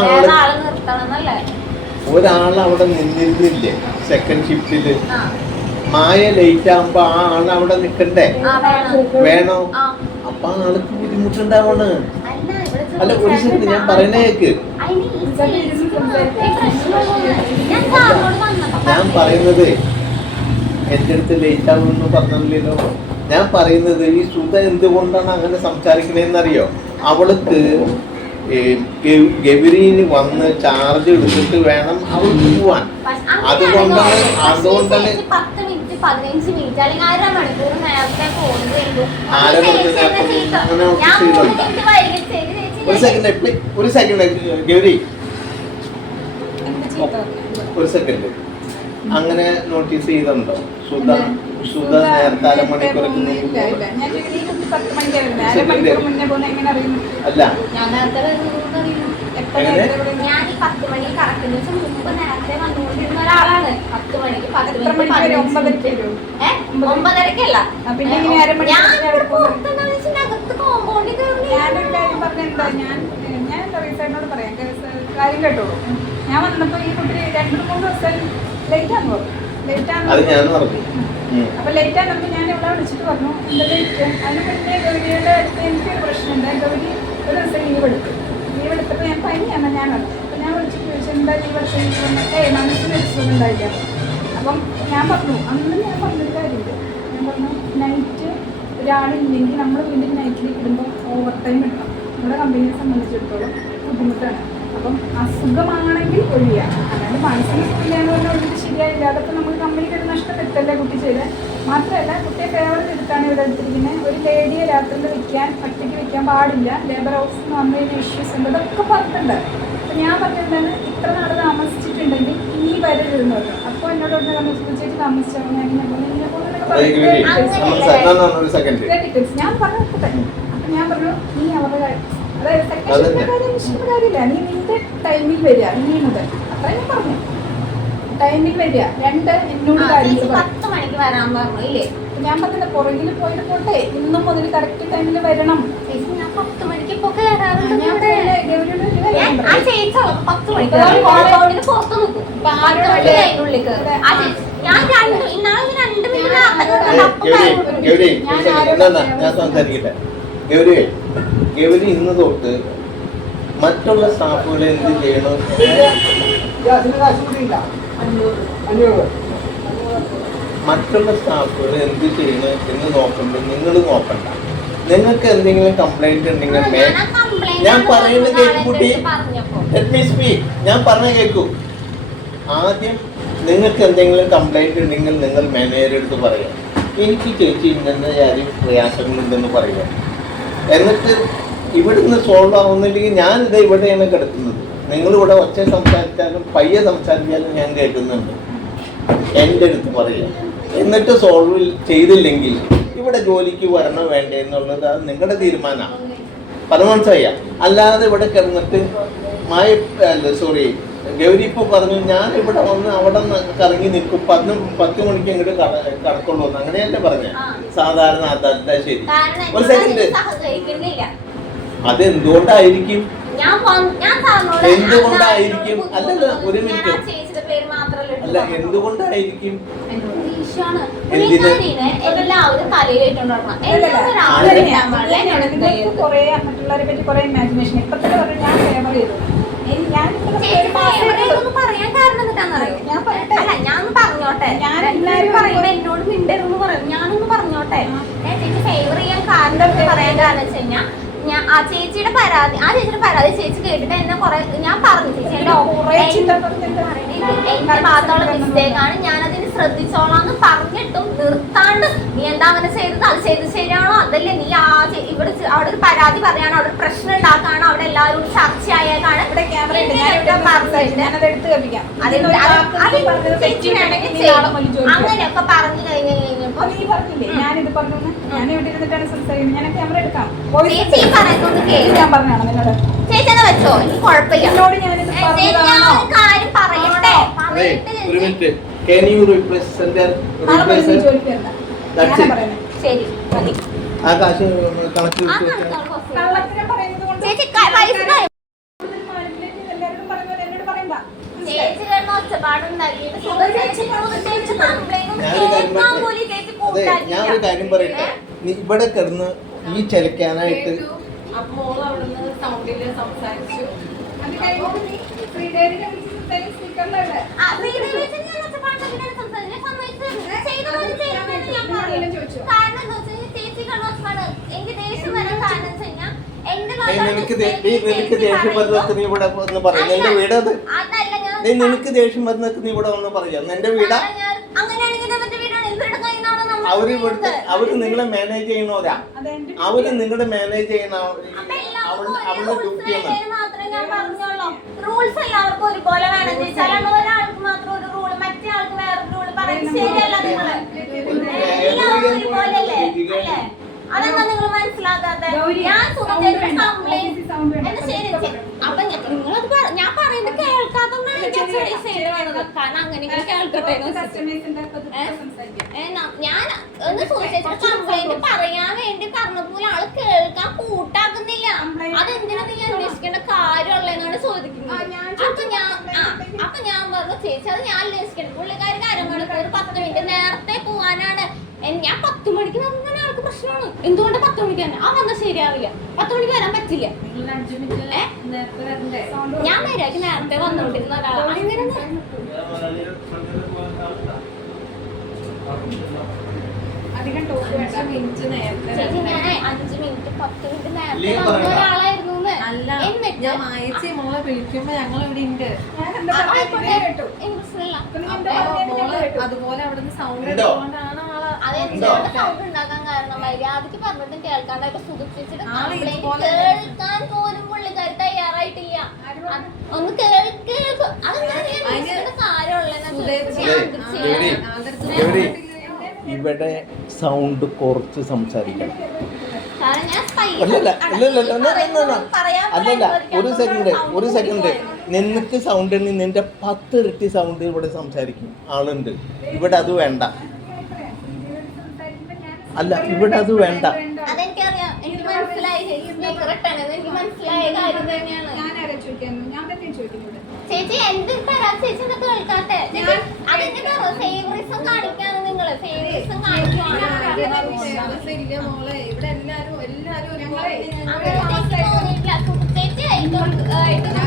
ഒരാൾ അവിടെ നിന്നിരുന്നില്ലേ സെക്കൻഡ് ഷിഫ്റ്റില്? മായ ലേറ്റ് ആകുമ്പോ ആ ആൾ അവിടെ നിക്കണ്ടേ? വേണോ? അപ്പൊ ആ ആൾക്ക് ബുദ്ധിമുട്ടുണ്ടാവാണ്. അല്ല, ഒരു സെക്കൻഡ് ഞാൻ പറയുന്ന കേക്ക്. ഞാൻ പറയുന്നത് എന്റെ അടുത്ത് ലേറ്റ് ആവുമെന്ന് പറഞ്ഞില്ലല്ലോ. ഞാൻ പറയുന്നത് ഈ സുധ എന്തുകൊണ്ടാണ് അങ്ങനെ സംസാരിക്കണേന്നറിയോ? അവൾക്ക് ഗൗരിയിൽ വന്ന് ചാർജ് എടുത്തിട്ട് വേണം അവൾക്ക് പോവാൻ. അതുകൊണ്ടാണ് 10 മിനിറ്റ് 15 മിനിറ്റ് അല്ലെങ്കിൽ 1/2 മണിക്കൂർ നേരത്തെ പോകുന്നത്. ഒരു സെക്കൻഡ് ഗൗരി, ഒരു സെക്കൻഡ്. അങ്ങനെ നോട്ടീസ് ചെയ്തിട്ടുണ്ടോ? സുധ നേരത്തെ 1/2 മണിക്കൂർ അല്ല, ഞാൻ ഈ 10 മണി കറക്കുന്ന മുമ്പ് നേരത്തെ വന്നുകൊണ്ടിരുന്ന ഒരാളാണ്. 10 മണിക്ക് 9:30ക്കല്ല. അകത്ത് കോമ്പൗണ്ടിൽ ഞാനൊരു കാര്യം പറഞ്ഞെന്താ, ഞാൻ റീസേഡിനോട് പറയാം കാര്യം കേട്ടോളൂ. ഞാൻ വന്നപ്പോ ഈ കുട്ടി 2-3 ദിവസം ലേറ്റാന്ന് പറഞ്ഞു. അപ്പൊ ലേറ്റാന്നപ്പോ ഞാൻ ഇവിടെ വിളിച്ചിട്ട് പറഞ്ഞു എന്താ ലേറ്റ്. അതിന് മുന്നേ ഗൗരിയുടെ അടുത്ത് എനിക്കൊരു പ്രശ്നമുണ്ട്. ഗൗരി ഒരു ദിവസം ലീവ് എടുത്തപ്പോൾ ഞാൻ പനിയാണ് ഞാൻ വന്നത്. അപ്പോൾ ഞാൻ വിളിച്ചിട്ട് ചോദിച്ചു എന്താ ലീവ് എടുത്തത്. മനസ്സിന് സുഖം ഉണ്ടായില്ല. അപ്പം ഞാൻ പറഞ്ഞു, അന്ന് ഞാൻ പറഞ്ഞൊരു കാര്യമില്ല. ഞാൻ പറഞ്ഞു നൈറ്റ് ഒരാളില്ലെങ്കിൽ നമ്മൾ വീണ്ടും നൈറ്റിലേക്ക് ഇടുമ്പോൾ ഓവർ ടൈം എടുക്കണം. നമ്മുടെ കമ്പനിയെ സംബന്ധിച്ചിടത്തോളം ബുദ്ധിമുട്ടാണ്. അപ്പം അസുഖമാണെങ്കിൽ ഒഴിയാം. അല്ലാണ്ട് മനസ്സിന് സുഖമില്ലാന്ന് പറഞ്ഞാൽ ഒഴിഞ്ഞിട്ട് ശരിയായില്ല. അതൊക്കെ നമ്മൾ കമ്പനിക്ക് ഒരു നഷ്ടം എത്തല്ലേ കുട്ടി ചെയ്ത്. മാത്രമല്ല കുട്ടിയെ ഫേവർ എടുത്താണ് ഇവിടെ എടുത്തിരിക്കുന്നത്. ഒരു ലേഡിയെ രാത്രിയിൽ ഒറ്റയ്ക്ക് വെക്കാൻ പാടില്ല. ലേബർ ഹൗസിൽ നിന്ന് വന്നു കഴിഞ്ഞാൽ ഇഷ്യൂസ് ഉണ്ട്. അതൊക്കെ പറഞ്ഞിട്ടുണ്ട്. അപ്പം ഞാൻ പറഞ്ഞിട്ടുണ്ടാണ് ഇത്ര നാൾ താമസിച്ചിട്ടുണ്ടെങ്കിൽ ഇനി വരരുതെന്ന് പറഞ്ഞു. അപ്പോൾ എന്നോട് ചേച്ചി താമസിച്ചാൽ ഞാൻ പറഞ്ഞിട്ടെ. അപ്പം ഞാൻ പറഞ്ഞു നീ അവരുടെ അതായത് കാര്യമില്ല, നീ നിന്റെ ടൈമിൽ വരിക ഇനി മുതൽ. അത്രയും ഞാൻ പറഞ്ഞു, ടൈമിൽ വരിക. 2 എന്നോട് കാര്യങ്ങൾ 10 മണിക്ക് വരാൻ പറഞ്ഞു ഇല്ലേ. ഞാൻ പറഞ്ഞില്ല പുറകിൽ പോയിട്ട് പോട്ടെ, ഇന്നും മുതൽ കറക്റ്റ് ടൈമിൽ വരണം. ഞാൻ 10 മണിക്ക് ഇപ്പൊ കയറാറുണ്ട്. ഞാൻ ഗൗരിയോട് ഒരു കാര്യം ആ ചേച്ചി 10 മണിക്ക് കോമ്പൗണ്ടിന് പുറത്ത് നിൽക്കും. 10 മണി അതിനുള്ളിൽ കയറും. ആ ചേച്ചി ഞാൻ 2 മിനിറ്റ് ഞാൻ സംസാരിക്കട്ടെ. ഗൗരി ഇന്ന് തൊട്ട് മറ്റുള്ള സ്റ്റാഫുകളെ എന്ത് ചെയ്യണം? മറ്റുള്ള സ്റ്റാഫുകൾ എന്ത് ചെയ്യണം എന്ന് നോക്കുമ്പോൾ നിങ്ങൾ നോക്കണ്ട. നിങ്ങൾക്ക് എന്തെങ്കിലും കംപ്ലൈന്റ് ഉണ്ടെങ്കിൽ ഞാൻ പറയുന്നത് കേൾക്കൂട്ടി. ഞാൻ പറഞ്ഞ കേൾക്കൂ. ആദ്യം നിങ്ങൾക്ക് എന്തെങ്കിലും കംപ്ലൈന്റ് ഉണ്ടെങ്കിൽ നിങ്ങൾ മാനേജറെ അടുത്ത് പറയാം, എനിക്ക് ചേച്ചി ഇന്ന കാര്യം പ്രയാസങ്ങളുണ്ടെന്ന് പറയുക. എന്നിട്ട് ഇവിടുന്ന് സോൾവ് ആവുന്നില്ലെങ്കിൽ ഞാനിത് ഇവിടെയാണ് കിടക്കുന്നത്. നിങ്ങളിവിടെ ഒച്ച സംസാരിച്ചാലും പയ്യെ സംസാരിച്ചാലും ഞാൻ കേൾക്കുന്നുണ്ട്. എൻ്റെ അടുത്ത് പറയുക. എന്നിട്ട് സോൾവ് ചെയ്തില്ലെങ്കിൽ ഇവിടെ ജോലിക്ക് വരണോ വേണ്ടേ എന്നുള്ളത് അത് നിങ്ങളുടെ തീരുമാനമാണ്. മനസ്സിലായ. അല്ലാതെ ഇവിടെ കിടന്നിട്ട് ഗൗരി ഇപ്പോൾ പറഞ്ഞു ഞാൻ ഇവിടെ വന്ന് അവിടെ കറങ്ങി നിൽക്കും, 10 മണിക്ക് ഇങ്ങോട്ട് കടക്കുള്ളൂ. അങ്ങനെയല്ലേ പറഞ്ഞ സാധാരണ. അതല്ല ശരി. ഒരു സെക്കൻഡ്, അതെന്തുകൊണ്ടായിരിക്കും? എന്തുകൊണ്ടായിരിക്കും? അല്ലല്ല, ഒരു മിനിറ്റ്. അല്ല, എന്തുകൊണ്ടായിരിക്കും? എല്ലാവരും കുറെ മറ്റുള്ളവരെ പറ്റി കുറെ ഇമാജിനേഷൻ ഇപ്പൊ തന്നെ പറഞ്ഞു. ഞാൻ ഫേവർ ചെയ്തു. പറയാൻ കാരണം എന്താണെന്നറിയോ? ഞാനൊന്ന് പറഞ്ഞോട്ടെ. ഞാൻ എല്ലാവരും പറയുമ്പോ എന്നോട് മിണ്ടരുന്ന് പറയും. ഞാനൊന്ന് പറഞ്ഞോട്ടെ. ചേച്ചി ഫേവർ ചെയ്യാൻ കാരണം പറയാൻ കാരണം വെച്ച് കഴിഞ്ഞാൽ ആ ചേച്ചിയുടെ പരാതി ചേച്ചി കേട്ടിട്ട് എന്നെ കുറെ ഞാൻ പറഞ്ഞു ചേച്ചി എന്റെ ഭാഗത്തുള്ള മിസ്റ്റേക്കാണ്, ഞാനതിന് ശ്രദ്ധിച്ചോളാന്ന് പറഞ്ഞിട്ടും നിർത്താണ്ട് നീ എന്താ അങ്ങനെ ചെയ്തത്, അത് ചെയ്ത് ശരിയാണോ, അതല്ലേ നീ ഇവിടെ അവിടെ ഒരു പരാതി പറയാനോ അവിടെ ഒരു പ്രശ്നം ഉണ്ടാക്കാനോ അവിടെ എല്ലാവരും ചർച്ചയായേക്കാണ് അങ്ങനെയൊക്കെ പറഞ്ഞു കഴിഞ്ഞപ്പോ നീ പറഞ്ഞില്ലേ ഞാനിത് പറഞ്ഞു. ഞാൻ ഇവിടെ ഇരുന്നിട്ടാണ് സംസാരിക്കുന്നത്. ഞാൻ ക്യാമറ എടുക്കാം. ചേച്ചി പറയുന്നത് ഞാൻ പറഞ്ഞാണോ നിന്നോട്? ചേച്ചി എന്നാ വെച്ചോ, എനിക്ക് കുഴപ്പമില്ല. എന്നോട് ഞാനിത് പറഞ്ഞതാണോ? കാര്യം പറയട്ടെ. ഒരു minute. Can you replace center? That's it. ശരി മതി. ആ കാശ് കണക്ക് കള്ളത്തിനെ പറയുന്നത് കൊണ്ട് ചേച്ചി പൈസ എല്ലാവരും പറയുന്നത് എന്നോട് പറയണ്ട. ചേച്ചി കിടന്ന ഒച്ചപ്പാടുണ്ടാക്കിയിട്ട് ഞാൻ ഒരു കാര്യം പറയട്ടെ. നീ ഇവിടെ കിടന്ന് ഈ ചലിക്കാനായിട്ട് അത് കഴിഞ്ഞിട്ട് നീ ശ്രീദേവിനെ വിളിച്ച് സ്പീക്കറിലല്ലേ കാരണം എന്താ വെച്ചാൽ ചേച്ചി കണ്ണോച്ചാണ് എനിക്ക് ദേഷ്യം വരാൻ കാരണം വെച്ച് കഴിഞ്ഞാൽ നിനക്ക് ദേഷ്യം വരുന്നൊക്കെ നീ ഇവിടെ ഒന്ന് പറയാം. നിന്റെ വീടത് നിനക്ക് ദേഷ്യം വരുന്നൊക്കെ നീ ഇവിടെ ഒന്ന് പറയാം. നിന്റെ വീടാ? അവര് നിങ്ങളെ മാനേജ് ചെയ്യുന്നവരാ. അവര് നിങ്ങളെ മാനേജ് ചെയ്യുന്ന അവളുടെ ഡ്യൂട്ടിയാണ്. റൂൾസ് എല്ലാവർക്കും ഒരുപോലെ വേണം. ഒരാൾക്ക് മാത്രം ഒരു റൂള്, മറ്റേ ആൾക്ക് വേറെ റൂള് പറയുന്നത് ശരിയല്ല. നിങ്ങള് എല്ലാവർക്കും ഒരുപോലെ അല്ലേ? അതെന്താ നിങ്ങൾ മനസ്സിലാക്കാതെ? ഞാൻ സുഖത്തേക്ക് കംപ്ലൈന്റ് ശരി. അപ്പൊ നിങ്ങളത് ഞാൻ പറയുന്നത് കേൾക്കാത്തതാണ് കാരണം അങ്ങനെയൊക്കെ കേൾക്കട്ടെ. ഞാൻ ഒന്ന് സുഖത്തേക്ക് കംപ്ലൈന്റ് പറയാൻ വേണ്ടി പറഞ്ഞപ്പോൾ ആള് കേൾക്കാൻ കൂട്ടാക്കുന്നില്ല. അതെന്തിനാ നീ അന്വേഷിക്കേണ്ട കാര്യമുള്ളതെന്നാണ് ചോദിക്കുന്നത്. അപ്പൊ ഞാൻ പറഞ്ഞു ചേച്ചി അത് ഞാൻ അന്വേഷിക്കണം. പുള്ളിക്കാർക്ക് അരമണിക്കൂർ 10 മിനിറ്റ് നേരത്തെ പോവാനാണ്. ഞാൻ 10 മണിക്ക് വന്നാൽ ആൾക്ക് പ്രശ്നമാണ്. എന്തുകൊണ്ട് 10 മണിക്ക് തന്നെ ആ വന്നാൽ ശരിയാവില്ല. 10 മണിക്ക് വരാൻ പറ്റില്ല. ഞാൻ മര്യാദക്ക് നേരത്തെ വന്നുകൊണ്ടിരുന്ന ഒരാളാണ്. അങ്ങനെ അധികം ടോക്ക് വേണ്ട. 5 മിനിറ്റ് നേരത്തെ 10 മിനിറ്റ് നേരത്തെ വന്ന ഒരാളായിരുന്നു. ഞാൻ മായച്ചി മോളെ വിളിക്കുമ്പോ ഞങ്ങൾ ഇവിടെ ഉണ്ട്. അതുപോലെ അവിടുന്ന് സൗണ്ട് എടുത്തുകൊണ്ടാണ് സൗണ്ട് ഉണ്ടാക്കാൻ കാരണം മര്യാദക്ക് പറഞ്ഞിട്ടും കേൾക്കാണ്ടായിട്ട് സുഖിച്ചിട്ട് കേൾക്കാൻ പോലും പുള്ളിക്കാർ തയ്യാറായിട്ടില്ല. ഒന്ന് കേൾക്കും ഇവിടെ സൗണ്ട് കുറച്ച് സംസാരിക്കണം. അല്ലല്ല ഒരു സെക്കൻഡ് നിനക്ക് സൗണ്ട് ഉണ്ടെങ്കിൽ നിന്റെ 10 ഇരട്ടി സൗണ്ട് ഇവിടെ സംസാരിക്കും ആളുണ്ട്. ഇവിടെ അത് വേണ്ട. അല്ല ഇവിടെ അത് വേണ്ട. അതെനിക്കറിയാം. എനിക്ക് മനസ്സിലായി. എനിക്ക് മനസ്സിലായ കാര്യം തന്നെയാണ്. ചേച്ചി എന്ത് തരാം ചേച്ചി എന്നൊക്കെ കേൾക്കാട്ടെ. അതിന്റെ ഫേവറിസം കാണിക്കാണ് നിങ്ങള്. ഫേവറിസം കാണിക്കുവാണ്. ചേച്ചി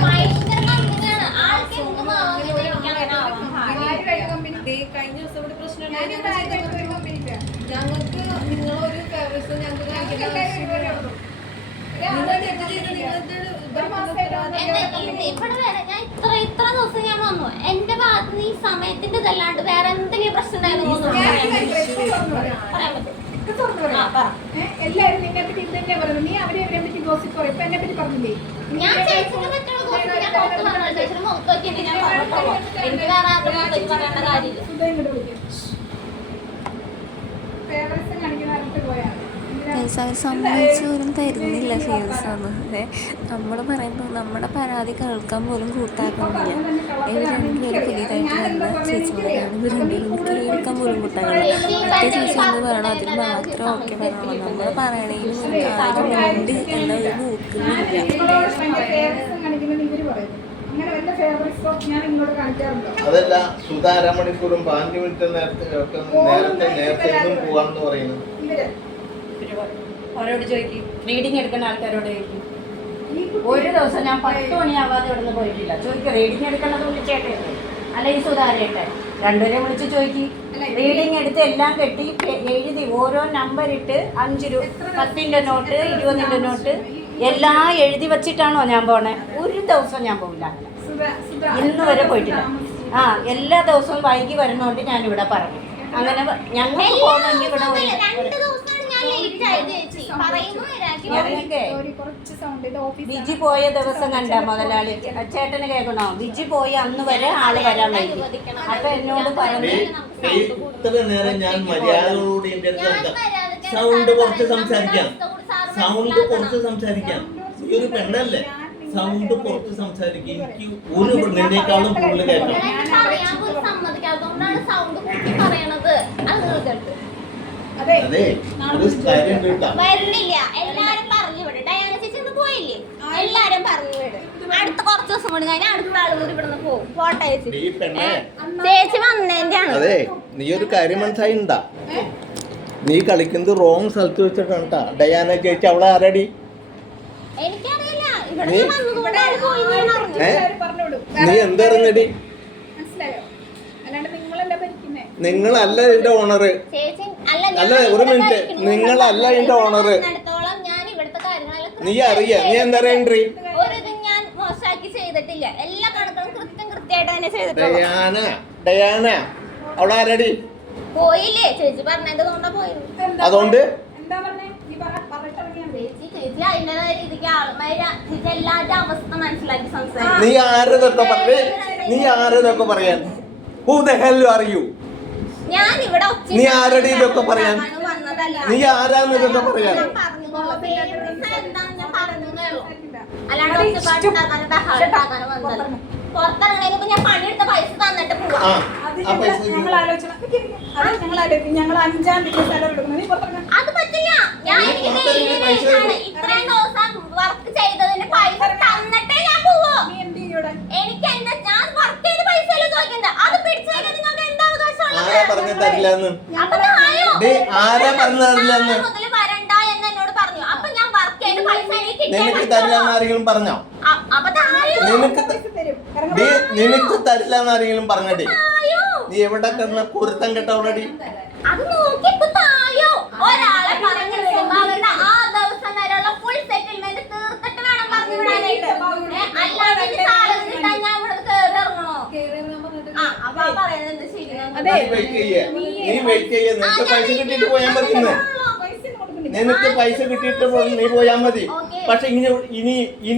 ഭയങ്കര കമ്പനിയാണ്. ആൾക്ക് എന്ത് കഴിഞ്ഞ ദിവസം ഇവിടെ പ്രശ്നം ഞങ്ങൾക്ക് നിങ്ങളൊരു ഫേവറിസം ഞങ്ങൾക്ക് ഇവിടെ വരെ ഞാൻ ഇത്ര ദിവസം ഞാൻ വന്നു. എന്റെ ഭാഗത്ത് നിന്ന് ഈ സമയത്തിന്റെ ഇതല്ലാണ്ട് വേറെ എന്തെങ്കിലും പ്രശ്നം ഉണ്ടായിരുന്നു എല്ലാരും നിന്നെ പറ്റി ഇത് തന്നെ പറയുന്നു. നീ അവരെ പറ്റി ഗോസിപ്പ് പറയും. ഇപ്പൊ എന്നെ പറ്റി പറഞ്ഞില്ലേ? ഞാൻ ചേച്ചിനെ പറ്റുള്ള ഗോസിപ്പ് ഞാൻ പുറത്ത് പറഞ്ഞു. ചേച്ചിന് മുഖത്ത് നോക്കിയിട്ട് ഞാൻ പറഞ്ഞോളൂ. എനിക്ക് വേറെ ആർക്കും പറയേണ്ട കാര്യമില്ല. ഫേവറിസം കാണിക്കുന്ന ആരുടെ പോയാണ് അവർ സമ്മതിച്ച് പോലും തരുന്നില്ല ഫേവറിസൊന്നും. നമ്മൾ പറയുമ്പോൾ നമ്മുടെ പരാതി കേൾക്കാൻ പോലും കൂട്ടാക്കുന്നില്ല. ഇവർ രണ്ടുപേരും പുതിയതായിട്ട് വന്ന ചേച്ചിമാരാണ്. ഇവർ രണ്ടുപേരും കേൾക്കാൻ പോലും കൂട്ടാക്കുന്നില്ല. മറ്റേ ചേച്ചി എന്ന് പറയണം അതിന് മാത്രം ഓക്കെ പറയണം. നമ്മൾ പറയണേലും കാര്യമുണ്ട് എന്നവർ നോക്കുന്നില്ല. അതല്ല സുധ അരമണിക്കൂറും 5 മിനിറ്റ് നേരത്തെ ഒന്നും പോവാന്ന് പറയുന്നത്. അവരോട് ചോദിക്കും. റീഡിങ് എടുക്കുന്ന ആൾക്കാരോട് ചോദിക്കും. ഒരു ദിവസം ഞാൻ 10 മണിയാവാതെ ഇവിടെ നിന്ന് പോയിട്ടില്ല. ചോദിക്കും റീഡിങ് എടുക്കേണ്ടത് വിളിച്ചേട്ടെ അല്ല ഈ സുധാരേട്ടെ രണ്ടുപേരെ വിളിച്ച് ചോദിക്കും. റീഡിങ് എടുത്ത് എല്ലാം കെട്ടി എഴുതി ഓരോ നമ്പർ ഇട്ട് 5 രൂപ 10ന്റെ നോട്ട് 20ന്റെ നോട്ട് എല്ലാം എഴുതി വെച്ചിട്ടാണോ ഞാൻ പോണേ. ഒരു ദിവസം ഞാൻ പോകില്ല. ഇന്ന് വരെ പോയിട്ടില്ല. എല്ലാ ദിവസവും വൈകി വരുന്നോണ്ട് ഞാനിവിടെ പറഞ്ഞു. അങ്ങനെ ഞങ്ങൾ പോകണമെങ്കിൽ ഇവിടെ വിജി പോയ ദിവസം കണ്ട മുതലാളി ചേട്ടന് കേൾക്കണോ? വിജി പോയി അന്ന് വരെ ആള് വരാൻ വൈകി. അപ്പൊ എന്നോട് പറഞ്ഞു ഇത്ര നേരം ഞാൻ മര്യാദയോടുകൂടി സൗണ്ട് കുറച്ച് സംസാരിക്കാം. ഈ ഒരു പെണ്ണല്ലേ സൗണ്ട് കുറച്ച് സംസാരിക്കും. എനിക്ക് ഒരു പെണ്ണിനേക്കാളും കൂടുതൽ കേൾക്കണം. അതെ ഒരു കാര്യം കേട്ടാ വരുന്നില്ല. എല്ലാരും പറഞ്ഞു വിടും. ഡയാന ചേച്ചി ഒന്ന് പോയില്ലേ? എല്ലാരും പറഞ്ഞു വിടും. അടുത്ത കുറച്ച് ദിവസം കൊണ്ട് കഴിഞ്ഞാൽ അടുത്ത ആളുകൾ ഇവിടുന്ന് പോകും. ഫോട്ടോ ചേച്ചി വന്നേന്റെയാണ്. അതെ നീ ഒരു കാര്യം മനസ്സിലായിണ്ടാ? നീ കളിക്കുന്നത് റോങ് സ്ഥലത്ത് വെച്ചിട്ടാണ് കേട്ടാ. ഡയാന ചേച്ചി അവളെ ആരടി? എനിക്കറിയില്ല. ഇവിടെ വന്നതുകൊണ്ടാണ് പോയി. നീ എന്തറിഞ്ഞടി? മനസ്സിലായോ? അല്ലാണ്ട് നിങ്ങളല്ല ഭരിക്കുന്നേ. നിങ്ങളല്ല ഇതിന്റെ ഓണറ്. അല്ല ഒരു മിനിറ്റ്, നിങ്ങളല്ല ഇതിന്റെ ഓണറ്. ഞാൻ ഇവിടുത്തെ കാര്യങ്ങളെല്ലാം നീ അറിയാ നീ എന്താ എൻട്രി ഒരു ഇത് ഞാൻ മോശമാക്കി ചെയ്തിട്ടില്ല. എല്ലാ കണക്കുകളും കൃത്യമായിട്ട് തന്നെ ചെയ്തിട്ടുള്ളൂ. ഡയാന അവിടെ ആരടി പോയില്ലേ ചേച്ചി പറഞ്ഞതിന്റെ കൊണ്ടാ പോയത്. അതുകൊണ്ട് എന്താ പറഞ്ഞേ നീ പറഞ്ഞിട്ടിറങ്ങിയാ ചേച്ചി അതിന്റേതായ രീതിക്ക് ആൾമാര് ചേച്ചി എല്ലാവരുടെ അവസ്ഥ മനസ്സിലാക്കി സംസാരിക്കും. നീ ആരതൊക്കെ പറയാൻ Who the hell are you? ഞാൻ ഇവിടെ നീ ആരടി ഇതൊക്കെ പറയാൻ വന്നതല്ല. നീ ആരാന്ന് ഇതൊക്കെ പറയാൻ അല്ലാണ്ട് ഒച്ചപ്പാടുണ്ടാക്കാനോ ബഹളമുണ്ടാക്കാനോ വന്നതല്ല. പുറത്തിറങ്ങണതിന് മുമ്പ് ഞാൻ പണിയെടുത്ത പൈസ തന്നിട്ട് പോവാം. അത് ഞങ്ങൾ ആലോചന ഞങ്ങൾ 5-ാം തീയതി സ്ഥലം എടുക്കുന്നു. നീ പുറത്തിറങ്ങാൻ അത് പറ്റില്ല. ഞാൻ എനിക്ക് daily wage ആണ്. ഇത്രയും ദിവസം വർക്ക് ചെയ്തതിന് പൈസ തന്നിട്ടേ ഞാൻ പോവോ. നീ എന്ത് ചെയ്യൂടെ? എനിക്ക് എന്റെ ഞാൻ വർക്ക് ചെയ്ത പൈസയല്ലേ ചോദിക്കുന്നത്. അത് പിടിച്ചു വയ്ക്കാൻ നിങ്ങൾക്ക് എന്താ അവകാശമുള്ളത്? ആരാ പറഞ്ഞു തരില്ലെന്ന് അപ്പൊ തായോ ആരാ പറഞ്ഞു തരില്ലെന്ന് മുതൽ വരണ്ട എന്ന് എന്നോട് പറഞ്ഞു. അപ്പൊ ഞാൻ വർക്ക് ചെയ്ത പൈസ എനിക്ക് നിനക്ക് തരില്ലെന്ന് ആരെങ്കിലും പറഞ്ഞോ അപ്പൊ തായോ നിനക്ക് തരും. നിനക്ക് തരില്ലെന്ന് ആരെങ്കിലും പറഞ്ഞടി തായോ നീ എവിടെ കിടന്ന കുരുത്തം കേട്ട ഓൾറെഡി അത് നോക്കി ഇപ്പൊ തായോ ഒരാളെ പറഞ്ഞു വിടുമ്പോ അവരുടെ ആ ദിവസം വരെയുള്ള ഫുൾ സെറ്റിൽമെന്റ് തീർത്തിട്ട് വേണം പറഞ്ഞു വിടാനായിട്ട്. അല്ലാതെ സാലറി കിട്ടാൻ ഞാൻ ഇവിടെ കയറി ഇറങ്ങണോ? അപ്പൊ ആ പറയുന്നത് എന്ത് ശരിയാണ്? നീ വെയിറ്റ് ചെയ്യ നിനക്ക് പൈസ കിട്ടിയിട്ട് പോയാൽ മതി ഇന്ന്. നിനക്ക് പൈസ കിട്ടിയിട്ട് നീ പോയാൽ മതി. പക്ഷെ ഇനി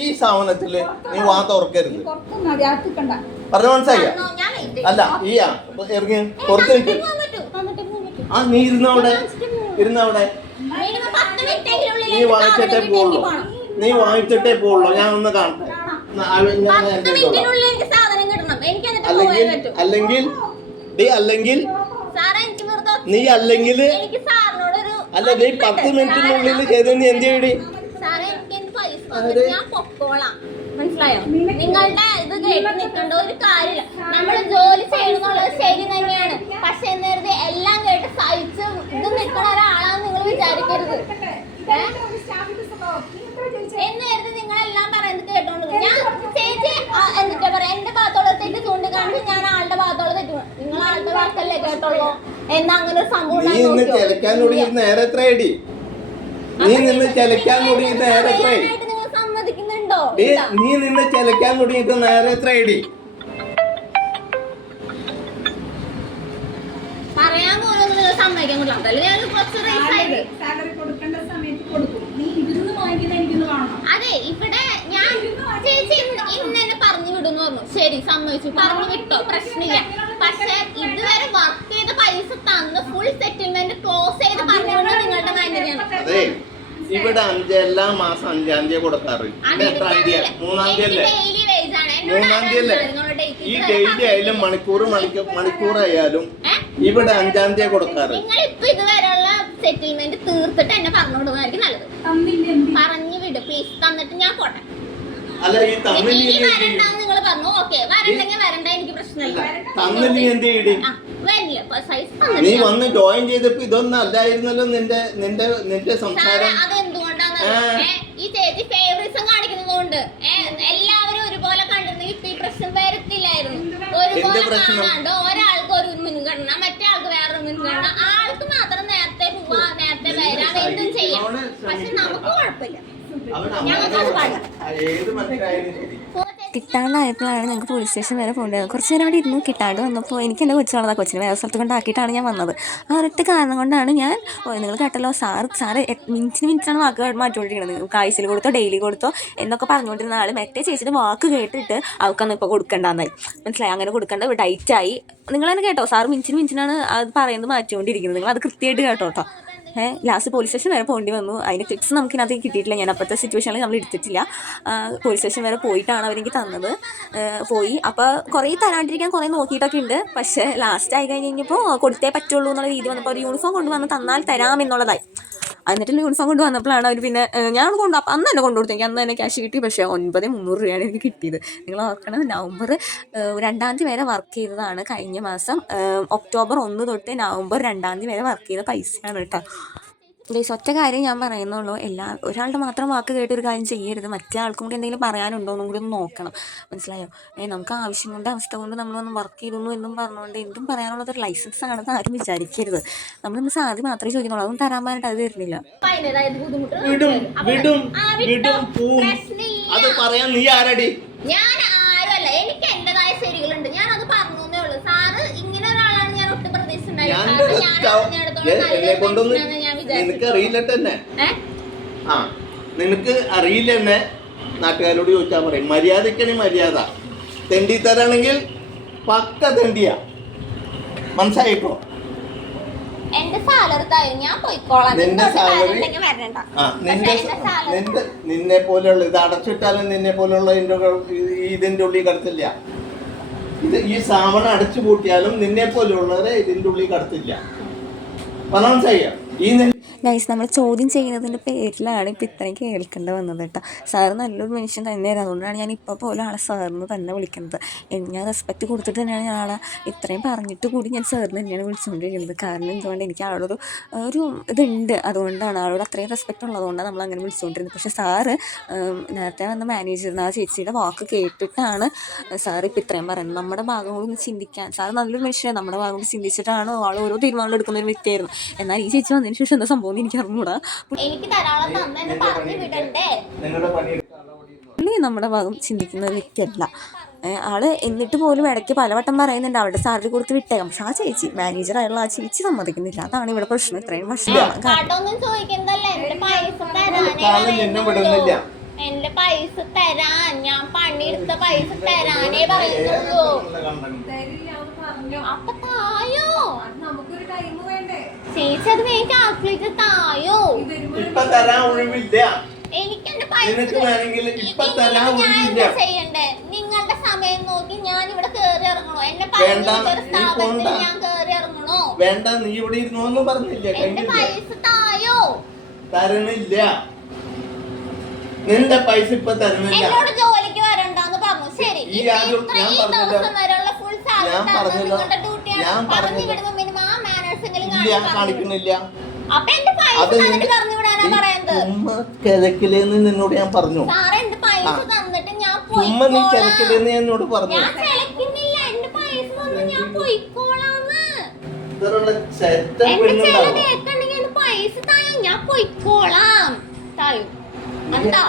ഈ സാധനത്തില് നീ വാ തുറക്കരുത്. പുറത്തുനിന്ന് മതി, അകത്ത് നിൽക്കണ്ട. പറഞ്ഞു മനസ്സിലായ ഞാൻ വെയിറ്റ് അല്ല ഇറങ്ങി പുറത്ത് നിൽക്ക് നീ ഇരുന്നവിടെ മിനിമം 10 മിനിറ്റെങ്കിലും നീ വാങ്ങിച്ചിട്ടേ പോവുള്ളൂ ഞാൻ ഒന്ന് കാണട്ടെ 10 മിനിറ്റിനുള്ളിൽ എനിക്ക് സാധനം കിട്ടണം. എനിക്ക് എന്നിട്ട് പോകാൻ പറ്റും. അല്ലെങ്കിൽ സാറേ എനിക്ക് വെറുതെ നീ അല്ലെങ്കിൽ എനിക്ക് സാറിനോടൊരു അല്ല നീ 10 മിനിറ്റിനുള്ളിൽ ചെയ്ത് നീ എന്ത് ചെയ്യടി സാറേ എനിക്ക് പൈസ തന്നിട്ട് ഞാൻ പൊക്കോളാം. മനസ്സിലായോ? നിങ്ങളുടെ ഇത് കേട്ട് നിൽക്കേണ്ട ഒരു കാര്യമില്ല. നമ്മൾ ജോലി ചെയ്യണമെന്നുള്ളത് ശരി തന്നെയാണ്. പക്ഷെ എന്നേരത്തെ എല്ലാം കേട്ട് സഹിച്ച് ഇത് നിൽക്കുന്ന ഒരാളാന്ന് നിങ്ങൾ വിചാരിക്കരുത്. എന്നേരത്തെ നിങ്ങളെല്ലാം പറയുന്നത് കേട്ടോണ്ട് ഞാൻ ചേച്ചി എന്നിട്ടാ പറയാ എന്റെ ഭാഗത്തോളം തെറ്റ് ചൂണ്ടിക്കാണിച്ച് ഞാൻ ആളുടെ ഭാഗത്തോളം തെറ്റ് നിങ്ങൾ ആളുടെ വാക്കല്ലേ കേട്ടോളൂ എന്നാ അങ്ങനെ ഒരു സംഭവം നീ നിന്ന് ചിലക്കാൻ തുടങ്ങിയിട്ട് നേരെ എത്രയടി നിങ്ങൾ സമ്മതിക്കുന്നുണ്ടോ? നീ നിന്ന് ചിലക്കാൻ തുടങ്ങിയിട്ട് നേരെ എത്രയടി പറയാൻ പോലും നിങ്ങൾ സമ്മതിക്കാൻ പറ്റില്ല. അതല്ലേ ഞാൻ കുറച്ച് റേസ് ആയത്. സാലറി കൊടുക്കേണ്ട സമയത്ത് കൊടുക്കും. നീ ഇരുന്ന് വാങ്ങിക്കുന്ന എനിക്കൊന്ന് കാണണം. അതെ ഇവിടെ ഞാൻ ചേച്ചി ഇന്ന് എന്നെ പറഞ്ഞു വിടുന്നു പറഞ്ഞു. ശരി സമ്മതിച്ചു പറഞ്ഞു വിട്ടോ പ്രശ്നമില്ല. പക്ഷെ ഇതുവരെ വർക്ക് ചെയ്ത പൈസ തന്ന് ഫുൾ സെറ്റിൽമെന്റ് ക്ലോസ് ചെയ്ത് പറഞ്ഞുകൊണ്ട് നിങ്ങളുടെ മാനേജാണ്. ഇവിടെ എല്ലാ മാസം 5-ാം തീയതി കൊടുക്കാറ്. എത്ര ഐഡിയ 3-ാം തീയതി അല്ലേ? 3-ാം തീയതി അല്ലേ? ഈ ഡെയിലി ആയാലും മണിക്കൂറായാലും ഇവിടെ 5-ാം തീയതി കൊടുക്കാറ്. നിങ്ങൾ ഇപ്പൊ ഇതുവരെയുള്ള സെറ്റിൽമെന്റ് തീർത്തിട്ട് എന്നെ പറഞ്ഞു വിടുന്നതായിരിക്കും നല്ലത്. പറഞ്ഞു വിട് പ്ലീസ്. തന്നിട്ട് ഞാൻ പോട്ടെ. അല്ല ഈ വരണ്ടെന്ന് നിങ്ങൾ പറഞ്ഞു. ഓക്കെ വരണ്ടെങ്കിൽ വരണ്ട എനിക്ക് പ്രശ്നമില്ല. തന്നില്ല എന്ത് ചെയ്യടി വരില്ല സൈസ് നീ വന്ന് ജോയിൻ ചെയ്തപ്പോ ഇതൊന്നും അല്ലായിരുന്നല്ലോ നിന്റെ സംസാരം. അതെന്തുകൊണ്ടാണ് ഈ ചേച്ചി ഫേവറിസം കാണിക്കുന്നതുകൊണ്ട് എല്ലാവരും ഒരുപോലെ കണ്ടിരുന്നെങ്കിൽ ഇപ്പൊ ഈ പ്രശ്നം വരത്തില്ലായിരുന്നു. ഒരുപോലെ കാണാണ്ട് ഒരാൾക്ക് ഒരു മുൻഗണന മറ്റേ ആൾക്ക് വേറൊരു മുൻഗണന. ആൾക്ക് മാത്രം നേരത്തെ പോവാ നേരത്തെ വരാം എന്തും ചെയ്യാം. പക്ഷെ നമുക്ക് കുഴപ്പമില്ല. ഞങ്ങൾക്കത് പാടില്ല. ഏത് മനസ്സിലായാലും ശരി കിട്ടാണ്ടായപ്പോഴാണ് ഞങ്ങൾക്ക് പോലീസ് സ്റ്റേഷൻ വരെ പോകേണ്ടത്. കുറച്ച് നേരം അവിടെ ഇരുന്നു. കിട്ടാണ്ട് വന്നപ്പോൾ എനിക്ക് എൻ്റെ കൊച്ചുള്ളത് കൊച്ചിനെ വേറെ സ്ഥലത്ത് കൊണ്ടാക്കിയിട്ടാണ് ഞാൻ വന്നത്. ആ ഒരൊറ്റ കാരണം കൊണ്ടാണ് ഞാൻ നിങ്ങൾ കേട്ടല്ലോ സാറ് മിനിറ്റിനാണ് വാക്ക് മാറ്റിക്കൊണ്ടിരിക്കുന്നത്. ആഴ്ചയിൽ കൊടുത്തോ ഡെയിലി കൊടുത്തോ എന്നൊക്കെ പറഞ്ഞുകൊണ്ടിരുന്ന ആൾ മറ്റേ ചേച്ചിയുടെ വാക്ക് കേട്ടിട്ട് അവൾക്കൊന്നും ഇപ്പോൾ കൊടുക്കണ്ടെന്നായി. മനസ്സിലായി? അങ്ങനെ കൊടുക്കേണ്ട ഡൈറ്റായി. നിങ്ങൾ തന്നെ കേട്ടോ സാറ് മിനിറ്റിനാണ് അത് പറയുന്നത് മാറ്റിക്കൊണ്ടിരിക്കുന്നത്. നിങ്ങൾ അത് കൃത്യമായിട്ട് കേട്ടോ. ലാസ്റ്റ് പോലീസ് സ്റ്റേഷൻ വരെ പോകേണ്ടി വന്നു. അതിൻ്റെ ക്ലിപ്സ് നമുക്കിനകത്ത് കിട്ടിയിട്ടില്ല. ഞാൻ അപ്പോഴത്തെ സിറ്റുവേഷനിൽ നമ്മൾ എടുത്തിട്ടില്ല. പോലീസ് സ്റ്റേഷൻ വരെ പോയിട്ടാണ് അവരെനിക്ക് തന്നത്. പോയി അപ്പോൾ കുറേ തരാണ്ടിരിക്കാൻ കുറേ നോക്കിയിട്ടൊക്കെ ഉണ്ട്. പക്ഷേ ലാസ്റ്റ് ആയി കഴിഞ്ഞപ്പോൾ കൊടുത്തേ പറ്റുള്ളൂ എന്നുള്ള രീതി വന്നപ്പോൾ ഒരു യൂണിഫോം കൊണ്ടുവന്ന് തന്നാൽ തരാമെന്നുള്ളതായി. എന്നിട്ട് യൂണിഫോം കൊണ്ട് വന്നപ്പോഴാണ് അവർ പിന്നെ ഞാൻ അന്ന് തന്നെ കൊണ്ടുകൊടുത്തു. എനിക്ക് അന്ന് തന്നെ ക്യാഷ് കിട്ടി. പക്ഷേ 9,300 രൂപയാണ് എനിക്ക് കിട്ടിയത്. നിങ്ങൾ ഓർക്കണം നവംബർ 2-ാം തീയതി വരെ വർക്ക് ചെയ്തതാണ് കഴിഞ്ഞ മാസം. ഒക്ടോബർ 1 തൊട്ട് നവംബർ 2-ാം തീയതി വരെ വർക്ക് ചെയ്ത പൈസയാണ് കേട്ടോ. ഗൈസ് ഒറ്റ കാര്യം ഞാൻ പറയുന്നുള്ളൂ, ഒരാളുടെ മാത്രം വാക്ക് കേട്ട് ഒരു കാര്യം ചെയ്യരുത്, മറ്റേ ആൾക്കും കൂടി എന്തെങ്കിലും പറയാനുണ്ടോ എന്നും കൂടി ഒന്ന് നോക്കണം, മനസ്സിലായോ? നമുക്ക് ആവശ്യം കൊണ്ട് അവസ്ഥ കൊണ്ട് നമ്മളൊന്ന് വർക്ക് ചെയ്തു എന്നും പറഞ്ഞുകൊണ്ട് എന്തും പറയാനുള്ളത് ഒരു ലൈസൻസ് ആണെന്ന് ആരും വിചാരിക്കരുത്. നമ്മൾ സാധ്യം മാത്രമേ ചോദിക്കുന്നുള്ളൂ, അതൊന്നും തരാൻ പറഞ്ഞിട്ട് അത് തരുന്നില്ല. അത് പറയാൻ നീ ആരടി? ഞാൻ ആരുമല്ല, എനിക്ക് എന്റേതായ ശരികളുണ്ട്, ഞാൻ അത് പറഞ്ഞേ ഉള്ളൂ. സാറ് ഇങ്ങനെ ഒരാളാണ് ഞാൻ ഒട്ടും നിനക്ക് അറിയില്ല തന്നെ, നിനക്ക് അറിയില്ല തന്നെ. നാട്ടുകാരോട് ചോദിച്ചാൽ പറയും മര്യാദക്കാണ് മര്യാദ. തെണ്ടി തരാണെങ്കിൽ പക്ക തെണ്ടിയ, മനസ്സിലായിപ്പോ? എന്റെ സാലറി ഞാൻ പോയിക്കോളാം. നിന്നെ പോലെയുള്ള ഇത് അടച്ചിട്ടാലും നിന്നെ പോലെയുള്ള ഇതിന്റെ ഉള്ളിൽ കടത്തില്ല. ഇത് ഈ സാവണ അടച്ചു പൂട്ടിയാലും നിന്നെ പോലെയുള്ളവരെ ഇതിന്റെ ഉള്ളിൽ കടത്തില്ല. മനസ്സിലായ? ഗൈസ് നമ്മൾ ചോദ്യം ചെയ്യുന്നതിൻ്റെ പേരിലാണ് ഇപ്പോൾ ഇത്രയും കേൾക്കേണ്ടി വന്നത് കേട്ടോ. സാറ് നല്ലൊരു മനുഷ്യൻ തന്നെയായിരുന്നു, അതുകൊണ്ടാണ് ഞാൻ ഇപ്പോൾ പോലും ആളെ സാറിന് തന്നെ വിളിക്കുന്നത്. ഞാൻ റെസ്പെക്റ്റ് കൊടുത്തിട്ട് തന്നെയാണ് ഞാൻ ആളെ ഇത്രയും പറഞ്ഞിട്ട് കൂടി ഞാൻ സാറിന് തന്നെയാണ് വിളിച്ചുകൊണ്ടിരിക്കുന്നത്. കാരണം എന്തുകൊണ്ട് എനിക്ക് ആളോടൊരു ഇതുണ്ട്, അതുകൊണ്ടാണ് ആളോട് അത്രയും റെസ്പെക്റ്റ് ഉള്ളതുകൊണ്ടാണ് നമ്മൾ അങ്ങനെ വിളിച്ചുകൊണ്ടിരുന്നത്. പക്ഷേ സാറ് നേരത്തെ വന്ന മാനേജറിന് ആ ചേച്ചിയുടെ വാക്ക് കേട്ടിട്ടാണ് സാറ് ഇപ്പോൾ ഇത്രയും പറയുന്നത്. നമ്മുടെ ഭാഗം കൂടി ചിന്തിക്കാൻ സാറ് നല്ലൊരു മനുഷ്യനാണ്, നമ്മുടെ ഭാഗം കൂടി ചിന്തിച്ചിട്ടാണ് ആൾ ഓരോ തീരുമാനം എടുക്കുന്ന ഒരു വ്യക്തിയായിരുന്നു. എന്നാൽ ഈ ചേച്ചി വന്നതിന് ശേഷം എന്താ സംഭവം എനിക്ക് അറിഞ്ഞൂടാ. നമ്മുടെ ഭാഗം ചിന്തിക്കുന്ന ഒരു വ്യക്തിയല്ല ആള്. എന്നിട്ട് പോലും ഇടയ്ക്ക് പലവട്ടം പറയുന്നുണ്ട് അവിടെ സാലറി കൊടുത്ത് വിട്ടേക്കാം, പക്ഷെ ആ ചേച്ചി മാനേജറായുള്ള ആ ചേച്ചി സമ്മതിക്കുന്നില്ല. അതാണ് ഇവിടെ പ്രശ്നം. ഇത്രയും എന്റെ പൈസ തരാൻ, ഞാൻ പണിയെടുത്ത പൈസ തരാനേ പറയുന്നുള്ളൂ. അപ്പൊ തായോ, ചേച്ചി അത് വേഗം കാൽക്കുലേറ്റ് തായോ. എനിക്ക് എന്റെ പൈസ ചെയ്യണ്ടേ? നിങ്ങളുടെ സമയം നോക്കി ഞാൻ ഇവിടെ കേറി ഇറങ്ങണോ? എന്നെ സ്ഥാപനത്തിൽ ഞാൻ കേറി ഇറങ്ങണോ? വേണ്ട, നീ ഇവിടെ ഇരുന്നോന്ന് പറഞ്ഞില്ല. എന്റെ പൈസ തായോ. തരണില്ല, നിന്റെ പൈസ ഇപ്പൊ തരണില്ല. എന്നോട് ജോലിക്ക് വരണ്ടെന്ന് പറഞ്ഞു. ശരി, ഈ ദിവസം വരെയുള്ള ഫുൾ സാലറി നിങ്ങളുടെ ഡ്യൂട്ടിയാണ്. പറഞ്ഞു വിടുമ്പോ മിനിമം ആ മാനേഴ്സ് എങ്കിലും കാണിക്കുന്നില്ല. അപ്പൊ എന്റെ പൈസ തന്നിട്ട് പറഞ്ഞു വിടാനാ പറയുന്നത്. നിന്നോട് ഞാൻ പറഞ്ഞു. സാറേ എന്റെ പൈസ തന്നിട്ട് ഞാൻ നീ കിഴക്കില്ലെന്ന് എന്നോട് പറഞ്ഞു. ഞാൻ കിഴക്കുന്നില്ല, എന്റെ പൈസ തന്ന് ഞാൻ പോയിക്കോളാന്ന്. എന്റെ പൈസ തായോ, ഞാൻ പോയിക്കോളാം. തായോ എന്താ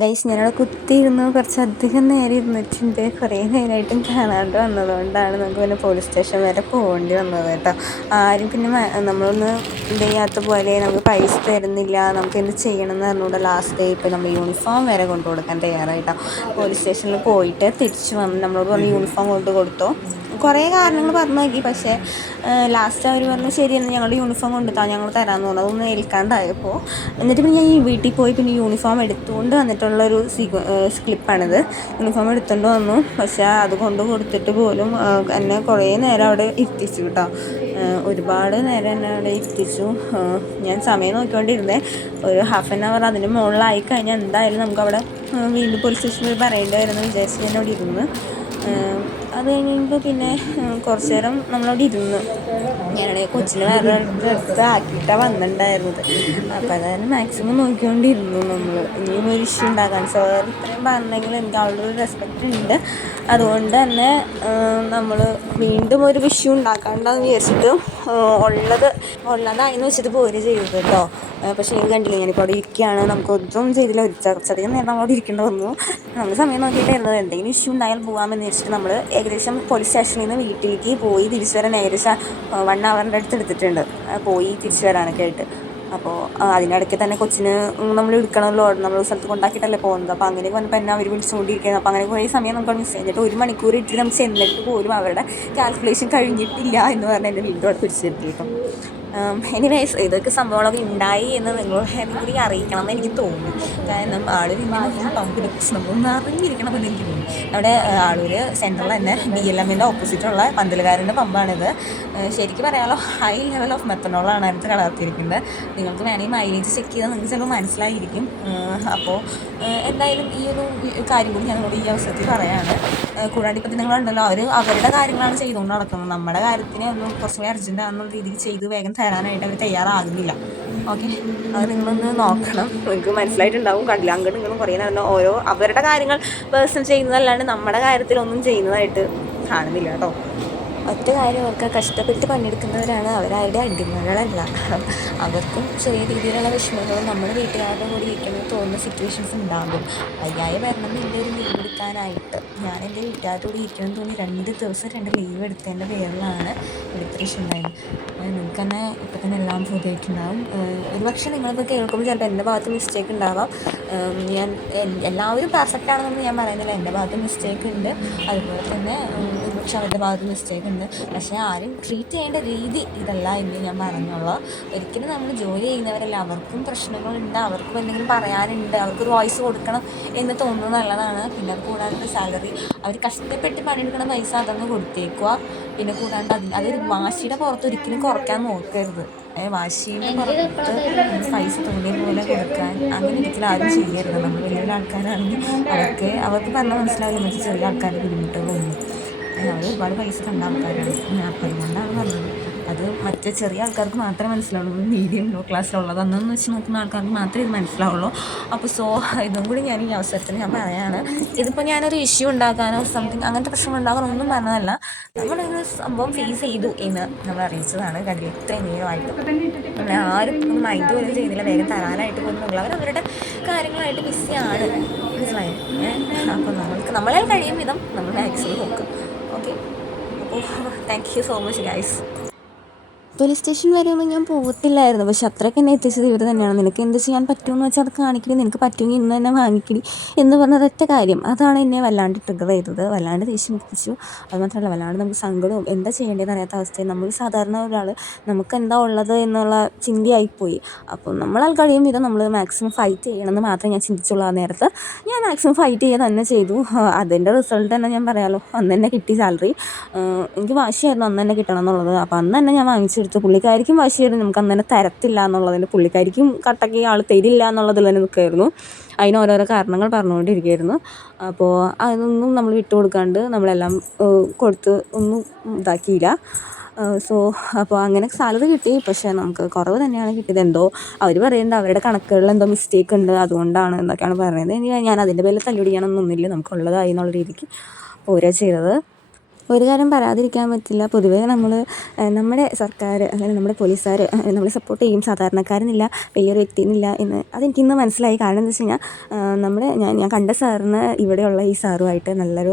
ഗൈസ് ഞാനവിടെ കുത്തിയിരുന്ന് കുറച്ചധികം നേരം ഇരുന്നിട്ടുണ്ട്. കുറേ നേരമായിട്ടും കാണാണ്ട് വന്നതുകൊണ്ടാണ് നമുക്ക് പിന്നെ പോലീസ് സ്റ്റേഷൻ വരെ പോകേണ്ടി വന്നത് കേട്ടോ. ആരും പിന്നെ നമ്മളൊന്ന് ഇത് ചെയ്യാത്ത പോലെ നമുക്ക് പൈസ തരുന്നില്ല, നമുക്ക് എന്ത് ചെയ്യണം എന്ന് പറഞ്ഞുകൊണ്ട് ലാസ്റ്റ് ഡേ ഇപ്പോൾ നമ്മൾ യൂണിഫോം വരെ കൊണ്ടു കൊടുക്കാൻ തയ്യാറായിട്ടോ. പോലീസ് സ്റ്റേഷനിൽ പോയിട്ട് തിരിച്ച് വന്ന് നമ്മളോട് പറഞ്ഞ് യൂണിഫോം കൊടുത്തോ. കുറേ കാരണങ്ങൾ പറഞ്ഞു നോക്കി, പക്ഷേ ലാസ്റ്റ് അവർ പറഞ്ഞു ശരി എന്നാൽ ഞങ്ങളുടെ യൂണിഫോം കൊണ്ടുത്താ, ഞങ്ങൾ തരാമെന്ന് പറഞ്ഞു. അതൊന്നും ഏൽക്കാണ്ടായപ്പോൾ എന്നിട്ട് പിന്നെ ഞാൻ ഈ വീട്ടിൽ പോയി പിന്നെ യൂണിഫോം എടുത്തുകൊണ്ട് വന്നിട്ടുള്ളൊരു ക്ലിപ്പാണിത്. യൂണിഫോം എടുത്തുകൊണ്ട് വന്നു, പക്ഷേ അത് കൊണ്ട് കൊടുത്തിട്ട് പോലും എന്നെ കുറേ നേരം അവിടെ ഇരുത്തിച്ചു കേട്ടോ. ഒരുപാട് നേരം എന്നെ അവിടെ ഇരുത്തിച്ചു. ഞാൻ സമയം നോക്കിക്കൊണ്ടിരുന്നേ. ഒരു ഹാഫ് ആൻ അവർ അതിന് മുകളിലായി കഴിഞ്ഞാൽ എന്തായാലും നമുക്കവിടെ വീണ്ടും പോലീസ് സ്റ്റേഷനിൽ പറയേണ്ടി വരുമെന്ന് വിചാരിച്ച് ഞാൻ അവിടെ ഇരുന്ന്. അത് കഴിഞ്ഞപ്പോൾ പിന്നെ കുറച്ച് നേരം നമ്മളവിടെ ഇരുന്ന്. ഞാനാണെങ്കിൽ കൊച്ചിനെ വേറെ അടുത്ത് ആക്കിയിട്ടാണ് വന്നിട്ടുണ്ടായിരുന്നത്. അപ്പോൾ അതായത് മാക്സിമം നോക്കിക്കൊണ്ടിരുന്നു നമ്മൾ. ഇനിയും ഒരു ഇഷ്യൂ ഉണ്ടാക്കാൻ സാർ ഇത്രയും പറഞ്ഞെങ്കിൽ എനിക്ക് അവളുടെ ഒരു റെസ്പെക്റ്റ് ഉണ്ട്. അതുകൊണ്ട് തന്നെ നമ്മൾ വീണ്ടും ഒരു ഇഷ്യൂ ഉണ്ടാക്കാണ്ടെന്ന് വിചാരിച്ചിട്ട് ഉള്ളതായെന്ന് വെച്ചിട്ട് പോര് ചെയ്തത് കേട്ടോ. പക്ഷേ എനിക്ക് കണ്ടില്ല, ഞാനിപ്പോൾ അവിടെ ഇരിക്കുകയാണ്, നമുക്കൊന്നും ചെയ്തില്ല. കുറച്ചധികം നേരം നമ്മളവിടെ ഇരിക്കേണ്ടി വന്നു. നമ്മൾ സമയം നോക്കിയിട്ടായിരുന്നത്. എന്തെങ്കിലും ഇഷ്യൂ ഉണ്ടായാൽ പോകാമെന്ന് വെച്ചിട്ട് നമ്മൾ ഏകദേശം പോലീസ് സ്റ്റേഷനിൽ നിന്ന് വീട്ടിലേക്ക് പോയി തിരിച്ചു വരാൻ ഏകദേശം 1 അവറിൻ്റെ അടുത്ത് എടുത്തിട്ടുണ്ട്, പോയി തിരിച്ചു വരാനൊക്കെ ആയിട്ട്. അപ്പോൾ അതിനിടയ്ക്ക് തന്നെ കൊച്ചിന് നമ്മൾ എടുക്കണമല്ലോ, നമ്മൾ സ്ഥലത്ത് കൊണ്ടാക്കിയിട്ടല്ലേ പോകുന്നത്. അപ്പോൾ അങ്ങനെ വന്നപ്പോൾ എന്നെ അവർ വിളിച്ചുകൊണ്ടിരിക്കുകയാണ്. അപ്പോൾ അങ്ങനെ കുറേ സമയം നമുക്ക് മിസ് കഴിഞ്ഞിട്ട് 1 മണിക്കൂർ ഇട്ട് നമ്മൾ ചെന്നിട്ട് പോലും അവരുടെ കാൽക്കുലേഷൻ കഴിഞ്ഞിട്ടില്ല എന്ന് പറഞ്ഞ് എന്നെ വീണ്ടും അവിടെ പിടിച്ചു നിർത്തി കേട്ടോ. എനിവേസ് ഇതൊക്കെ സംഭവങ്ങളൊക്കെ ഉണ്ടായി എന്ന് നിങ്ങളോട് കൂടി അറിയിക്കണം എന്ന് എനിക്ക് തോന്നുന്നു. കാരണം ആളൂർ ഇന്ത്യൻ പമ്പിന് പ്രശ്നമൊന്നും അറിഞ്ഞിരിക്കണം എന്ന് എനിക്ക് തോന്നുന്നു. അവിടെ ആളൂർ സെൻട്രൽ തന്നെ BLMൻ്റെ ഓപ്പോസിറ്റുള്ള പന്തലുകാരൻ്റെ പമ്പാണിത്. ശരിക്കും പറയാമല്ലോ ഹൈ ലെവൽ ഓഫ് മെത്തനോളാണ് അതിനകത്ത് കലർത്തിയിരിക്കുന്നത്. നിങ്ങൾക്ക് വേണമെങ്കിൽ മൈലേജ് ചെക്ക് ചെയ്താൽ നിങ്ങൾക്ക് ചിലപ്പോൾ മനസ്സിലായിരിക്കും. അപ്പോൾ എന്തായാലും ഈ ഒരു കാര്യം കൂടി ഞങ്ങളോട് ഈ അവസരത്തിൽ പറയാണ്. കൂടാതെ ഇപ്പം നിങ്ങളുണ്ടല്ലോ അവരുടെ കാര്യങ്ങളാണ് ചെയ്തുകൊണ്ട് നടക്കുന്നത്. നമ്മുടെ കാര്യത്തിന് ഒന്നും കുറച്ചുകൂടി അർജൻറ്റ് ആണെന്നുള്ള രീതിക്ക് ചെയ്ത് വേഗം തരാനായിട്ട് അവർ തയ്യാറാകുന്നില്ല. ഓക്കെ, അത് നിങ്ങളൊന്ന് നോക്കണം. നിങ്ങൾക്ക് മനസ്സിലായിട്ടുണ്ടാവും. കണ്ടില്ല, അങ്ങോട്ടും ഇങ്ങോട്ടും കുറേ നേരം ഓരോ അവരുടെ കാര്യങ്ങൾ പേഴ്സൺ ചെയ്യുന്നതല്ലാണ്ട് നമ്മുടെ കാര്യത്തിലൊന്നും ചെയ്യുന്നതായിട്ട് കാണുന്നില്ല കേട്ടോ. ഒറ്റ കാര്യം ഓർക്കുക, കഷ്ടപ്പെട്ട് പണിയെടുക്കുന്നവരാണ്, അവരാരുടെ അടിമകളല്ല. അവർക്കും ചെറിയ രീതിയിലുള്ള വിഷമങ്ങളും നമ്മുടെ വീട്ടുകാരുടെ കൂടി ഇരിക്കണമെന്ന് തോന്നുന്ന സിറ്റുവേഷൻസ് ഉണ്ടാകും. വയ്യായ വരണം എൻ്റെ ഒരു ലീവ് എടുക്കാനായിട്ട് ഞാൻ എൻ്റെ വീട്ടുകാരുടെ കൂടി ഇരിക്കണമെന്ന് തോന്നി 2 ദിവസം 2 ലീവ് എടുത്തതിൻ്റെ പേരിലാണ് ഡിപ്രഷൻ ഉണ്ടായത്. നിങ്ങൾക്ക് തന്നെ ഇപ്പം തന്നെ എല്ലാം ബോധ്യമായിട്ടുണ്ടാകും. ഒരു പക്ഷേ നിങ്ങളിത് കേൾക്കുമ്പോൾ ചിലപ്പോൾ എൻ്റെ ഭാഗത്ത് മിസ്റ്റേക്ക് ഉണ്ടാവാം. ഞാൻ എല്ലാവരും പെർഫെക്റ്റ് ആണെന്നൊന്നും ഞാൻ പറയുന്നില്ല. എൻ്റെ ഭാഗത്ത് മിസ്റ്റേക്ക് ഉണ്ട്, അതുപോലെ തന്നെ ഒരു പക്ഷേ അവരുടെ ഭാഗത്ത് മിസ്റ്റേക്ക് ഉണ്ട്. പക്ഷേ ആരും ട്രീറ്റ് ചെയ്യേണ്ട രീതി ഇതല്ല എന്ന് ഞാൻ പറഞ്ഞോളൂ. ഒരിക്കലും നമ്മൾ ജോലി ചെയ്യുന്നവരല്ല, അവർക്കും പ്രശ്നങ്ങളുണ്ട്, അവർക്കും എന്തെങ്കിലും പറയാനുണ്ട്, അവർക്കൊരു വോയിസ് കൊടുക്കണം എന്ന് തോന്നുന്നത് നല്ലതാണ്. പിന്നെ അത് കൂടാണ്ട് സാലറി അവർ കഷ്ടപ്പെട്ട് പണിയെടുക്കുന്ന പൈസ അതങ്ങ് കൊടുത്തേക്കുക. പിന്നെ കൂടാണ്ട് അതൊരു വാശിയുടെ പുറത്ത് ഒരിക്കലും കുറയ്ക്കാൻ നോക്കരുത്. വാശിയുടെ പുറത്ത് പൈസ തോന്നിയ പോലെ കൊടുക്കാൻ അങ്ങനെ ഒരിക്കലും ആരും ചെയ്യരുത്. നമ്മൾ വലിയ വലിയ ആൾക്കാരാണെങ്കിൽ അവർക്ക് പറഞ്ഞാൽ മനസ്സിലാവില്ല മറ്റു ചെറിയ ആൾക്കാരുടെ ബുദ്ധിമുട്ടുകളൊന്നും. അവർ ഒരുപാട് പൈസ കണ്ട ആൾക്കാരാണ്. അപ്പം അതുകൊണ്ടാണ് പറഞ്ഞത്. അത് മറ്റേ ചെറിയ ആൾക്കാർക്ക് മാത്രമേ മനസ്സിലാവുള്ളൂ, മീഡിയം ലോ ക്ലാസ്സിലുള്ളത് അന്നെന്ന് വെച്ച് നോക്കുന്ന ആൾക്കാർക്ക് മാത്രമേ ഇത് മനസ്സിലാവുള്ളൂ. അപ്പോൾ ഇതും കൂടി ഞാൻ ഈ അവസരത്തിൽ ഞാൻ പറയാണ്. ഇതിപ്പോൾ ഞാനൊരു ഇഷ്യൂ ഉണ്ടാക്കാനോ സംതിങ് അങ്ങനത്തെ പ്രശ്നം ഉണ്ടാക്കാനോ ഒന്നും പറഞ്ഞതല്ല. നമ്മളൊരു സംഭവം ഫേസ് ചെയ്തു എന്ന് നമ്മൾ അറിയിച്ചതാണ്. കണ്ടില്ല, ഇത്രയും നേരമായിട്ട് നമ്മളെ ആരും ഒന്ന് മൈൻഡ് പോലും ചെയ്തില്ല, വേഗം തരാനായിട്ട് പോകുന്നുള്ളൂ. അവരവരുടെ കാര്യങ്ങളായിട്ട് ബിസിയാണ്, മനസ്സിലായോ? അപ്പോൾ നമ്മളാൽ കഴിയും വിധം നമ്മൾ മാക്സിമം നോക്കുക. ഓക്കെ, അപ്പോൾ thank you so much guys. Police station വരെയൊന്നും ഞാൻ പോകത്തില്ലായിരുന്നു, പക്ഷെ അത്രയ്ക്ക് എന്നെ എത്തിച്ചത് ഇവർ തന്നെയാണ്. നിനക്ക് എന്ത് ചെയ്യാൻ പറ്റുമെന്ന് വെച്ചാൽ അത് കാണിക്കടി, നിനക്ക് പറ്റുമെങ്കിൽ ഇന്ന് തന്നെ വാങ്ങിക്കടി എന്ന് പറഞ്ഞതൊറ്റ കാര്യം അതാണ് എന്നെ വല്ലാണ്ട് ട്രിഗർ ചെയ്തത്, വല്ലാണ്ട് ദേഷ്യം എത്തിച്ചു. അതുമാത്രമല്ല വല്ലാണ്ട് നമുക്ക് സങ്കടവും എന്താ ചെയ്യേണ്ടതെന്ന് അറിയാത്ത അവസ്ഥയിൽ നമ്മൾ സാധാരണ ഒരാൾ നമുക്ക് എന്താ ഉള്ളത് എന്നുള്ള ചിന്തയായിപ്പോയി. അപ്പം നമ്മളാൽ കഴിയും വിധം നമ്മൾ മാക്സിമം ഫൈറ്റ് ചെയ്യണമെന്ന് മാത്രമേ ഞാൻ ചിന്തിച്ചുള്ളൂ. ആ നേരത്ത് ഞാൻ മാക്സിമം ഫൈറ്റ് ചെയ്യുക തന്നെ ചെയ്തു. അതിൻ്റെ റിസൾട്ട് തന്നെ ഞാൻ പറയാമല്ലോ, അന്ന് തന്നെ കിട്ടി സാലറി. എനിക്ക് വാശിയായിരുന്നു അന്ന് തന്നെ കിട്ടണം എന്നുള്ളത്. അപ്പോൾ അന്ന് തന്നെ ഞാൻ വാങ്ങിച്ചെടുത്തു. പുള്ളിക്കാരിക്കും വാശിയായിരുന്നു, നമുക്ക് അന്ന് തന്നെ തരത്തില്ല എന്നുള്ളതിന്. പുള്ളിക്കാരിക്കും കട്ടക്ക് ആൾ തരില്ല എന്നുള്ളതിൽ തന്നെ നിൽക്കുമായിരുന്നു. അതിന് ഓരോരോ കാരണങ്ങൾ പറഞ്ഞുകൊണ്ടിരിക്കുകയായിരുന്നു. അപ്പോൾ അതൊന്നും നമ്മൾ വിട്ടു കൊടുക്കാണ്ട് നമ്മളെല്ലാം കൊടുത്ത് ഒന്നും ഇതാക്കിയില്ല. അപ്പോൾ അങ്ങനെ സാലറി കിട്ടി, പക്ഷേ നമുക്ക് കുറവ് തന്നെയാണ് കിട്ടിയത്. എന്തോ അവർ പറയുന്നത് അവരുടെ കണക്കുകളിൽ എന്തോ മിസ്റ്റേക്ക് ഉണ്ട്, അതുകൊണ്ടാണ് എന്നൊക്കെയാണ് പറയുന്നത്. ഞാൻ അതിൻ്റെ പേരിൽ തല്ലുപിടിക്കാനൊന്നുമില്ല, നമുക്കുള്ളതായി എന്നുള്ള രീതിക്ക് പോരാ ചെയ്തത്. ഒരു കാര്യം പറയാതിരിക്കാൻ പറ്റില്ല, പൊതുവേ നമ്മുടെ സർക്കാർ അല്ലെങ്കിൽ നമ്മുടെ പോലീസുകാർ നമ്മളെ സപ്പോർട്ട് ചെയ്യും, സാധാരണക്കാരനില്ല, വലിയൊരു വ്യക്തിയെന്നില്ല എന്ന് അതെനിക്കിന്ന് മനസ്സിലായി. കാരണം എന്താ വെച്ച് കഴിഞ്ഞാൽ ഞാൻ കണ്ട സാറിന് ഇവിടെയുള്ള ഈ സാറുമായിട്ട് നല്ലൊരു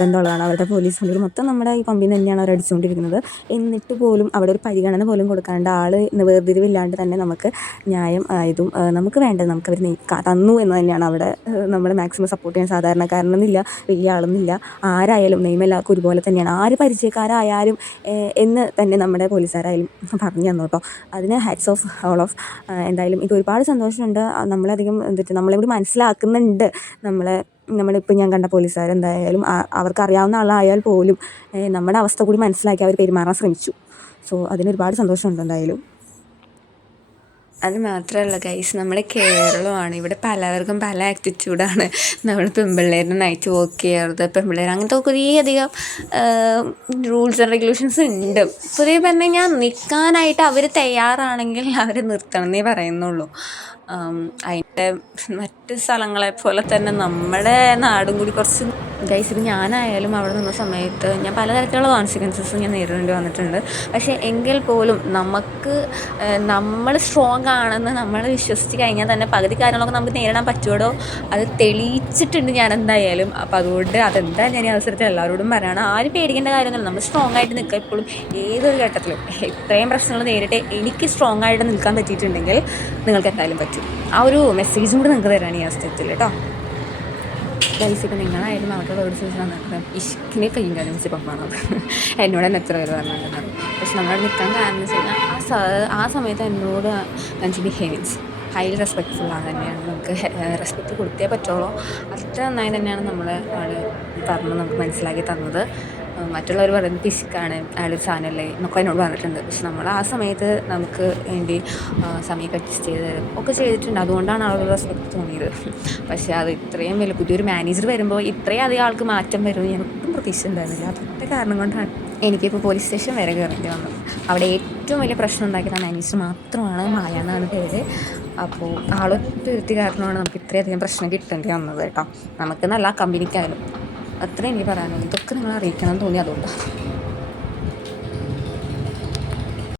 ബന്ധമുള്ളതാണ്. അവരുടെ പോലീസ് വണ്ടികൾ മൊത്തം നമ്മുടെ ഈ പമ്പിൽ നിന്ന് തന്നെയാണ് അവർ അടിച്ചുകൊണ്ടിരിക്കുന്നത്. എന്നിട്ട് പോലും അവിടെ ഒരു പരിഗണന പോലും കൊടുക്കാണ്ട് വേർതിരിവില്ലാണ്ട് തന്നെ നമുക്ക് ന്യായം ആയതും നമുക്ക് വേണ്ടത് നമുക്കവർ തന്നു എന്ന് തന്നെയാണ് അവിടെ നമ്മളെ മാക്സിമം സപ്പോർട്ട് ചെയ്യാൻ. സാധാരണക്കാരനൊന്നുമില്ല, വലിയ ആളൊന്നുമില്ല, ആരായാലും നിയമം ഒരുപോലെ തന്നെയാണ്, ആര് പരിചയക്കാരായാലും എന്ന് തന്നെ നമ്മുടെ പോലീസുകാരായാലും പറഞ്ഞു തന്നു കേട്ടോ. അതിന് ഹാറ്റ്സ് ഓഫ് ഓൾ ഓഫ്. എന്തായാലും ഇത് ഒരുപാട് സന്തോഷമുണ്ട്. നമ്മളധികം നമ്മളിവിടെ മനസ്സിലാക്കുന്നുണ്ട്. നമ്മളിപ്പോൾ ഞാൻ കണ്ട പോലീസുകാർ എന്തായാലും അവർക്കറിയാവുന്ന ആളായാൽ പോലും നമ്മുടെ അവസ്ഥ കൂടി മനസ്സിലാക്കി അവർ പെരുമാറാൻ ശ്രമിച്ചു. അതിനൊരുപാട് സന്തോഷമുണ്ട് എന്തായാലും. അത് മാത്രമല്ല ഗൈസ്, നമ്മൾ കേരളമാണ്, ഇവിടെ പലവർക്കും പല ആറ്റിറ്റ്യൂഡാണ്. നമ്മൾ പെൺപിള്ളേരുടെ നൈറ്റ് വർക്ക് ചെയ്യരുത്, പെൺപിള്ളേർ അങ്ങനത്തെ കുറേ അധികം റൂൾസ് ആൻഡ് റെഗുലേഷൻസ് ഉണ്ട്. പൊതുവെ പറഞ്ഞു കഴിഞ്ഞാൽ നിൽക്കാനായിട്ട് അവർ തയ്യാറാണെങ്കിൽ അവർ നിർത്തണം എന്നേ പറയുന്നുള്ളൂ. അതിൻ്റെ മറ്റ് സ്ഥലങ്ങളെ പോലെ തന്നെ നമ്മുടെ നാടും കൂടി കുറച്ച് ഗൈസ്, ഇത് ഞാനായാലും അവിടെ നിന്ന സമയത്ത് ഞാൻ പലതരത്തിലുള്ള കോൺസിക്വൻസസ് ഞാൻ നേരിടേണ്ടി വന്നിട്ടുണ്ട്. പക്ഷേ എങ്കിൽ പോലും നമ്മൾ സ്ട്രോങ് ആണെന്ന് നമ്മൾ വിശ്വസിച്ച് കഴിഞ്ഞാൽ തന്നെ പകുതി കാര്യങ്ങളൊക്കെ നമുക്ക് നേരിടാൻ പറ്റുമോ അത് തെളിയിച്ചിട്ടുണ്ട് ഞാൻ എന്തായാലും. അപ്പോൾ അതുകൊണ്ട് അതെന്താ ഞാൻ ഈ അവസരത്തിൽ എല്ലാവരോടും പറയുകയാണ്, ആരും പേടിക്കേണ്ട കാര്യമൊന്നുമില്ല. നമ്മൾ സ്ട്രോങ് ആയിട്ട് നിൽക്കുക എപ്പോഴും, ഏതൊരു ഘട്ടത്തിലും. ഇത്രയും പ്രശ്നങ്ങൾ നേരിട്ട് എനിക്ക് സ്ട്രോങ് ആയിട്ട് നിൽക്കാൻ പറ്റിയിട്ടുണ്ടെങ്കിൽ നിങ്ങൾക്ക് എന്തായാലും പറ്റും. ആ ഒരു മെസ്സേജും കൂടി നിങ്ങൾക്ക് തരാണ് ഈ അവസരത്തിൽ കേട്ടോ. ഗൈസ്, ഇപ്പോൾ നിങ്ങളായാലും അവരുടെ വേർഡ് സൂചന നടക്കുന്നത് ഇഷ്കിനെ കയ്യും കാര്യം വെച്ച് പമ്പാണ് എന്നോട് തന്നെ എത്ര പേര് പറഞ്ഞിട്ടുണ്ടായിരുന്നു. പക്ഷെ നമ്മളവിടെ നിൽക്കാൻ കാരണം എന്ന് വെച്ച് കഴിഞ്ഞാൽ ആ സമയത്ത് എന്നോട് ബിഹേവിയൻസ് ഹൈലി റെസ്പെക്റ്റ്ഫുള്ളാണ് തന്നെയാണ്. നമുക്ക് റെസ്പെക്റ്റ് കൊടുത്തേ പറ്റുള്ളൂ. അത്ര നന്നായി തന്നെയാണ് നമ്മളെ ആൾ പറഞ്ഞ് നമുക്ക് മനസ്സിലാക്കി തന്നത്. മറ്റുള്ളവർ പറയുന്നത് പിശുക്കാണ്, അയാളൊരു സാധനമല്ലേ എന്നൊക്കെ എന്നോട് പറഞ്ഞിട്ടുണ്ട്. പക്ഷെ നമ്മൾ ആ സമയത്ത് നമുക്ക് വേണ്ടി സമയമൊക്കെ അഡ്ജസ്റ്റ് ചെയ്ത് തരും ഒക്കെ ചെയ്തിട്ടുണ്ട്. അതുകൊണ്ടാണ് ആളോട് റെസ്പെക്ട് തോന്നിയത്. പക്ഷേ അത് ഇത്രയും വലിയ പുതിയൊരു മാനേജർ വരുമ്പോൾ ഇത്രയും അധികം ആൾക്ക് മാറ്റം വരുമെന്ന് ഞാൻ ഒട്ടും പ്രതീക്ഷ ഉണ്ടായിരുന്നില്ല. അതൊറ്റ കാരണം കൊണ്ടാണ് എനിക്കിപ്പോൾ പോലീസ് സ്റ്റേഷൻ വരെ കയറേണ്ടി വന്നത്. അവിടെ ഏറ്റവും വലിയ പ്രശ്നം ഉണ്ടാക്കിയത് ആ മാനേജർ മാത്രമാണ്. മായ എന്നാണ് പേര്. അപ്പോൾ ആളൊറ്റ ഒരുത്തി കാരണമാണ് നമുക്ക് ഇത്രയധികം പ്രശ്നം കിട്ടേണ്ടി വന്നത് കേട്ടോ. നമുക്ക് നല്ല കമ്പനിക്കായാലും. അത്രയും എനിക്ക് പറയാനുള്ളൂ. ഇതൊക്കെ നിങ്ങൾ അറിയിക്കണം എന്ന് തോന്നി അതുകൊണ്ടാണ്.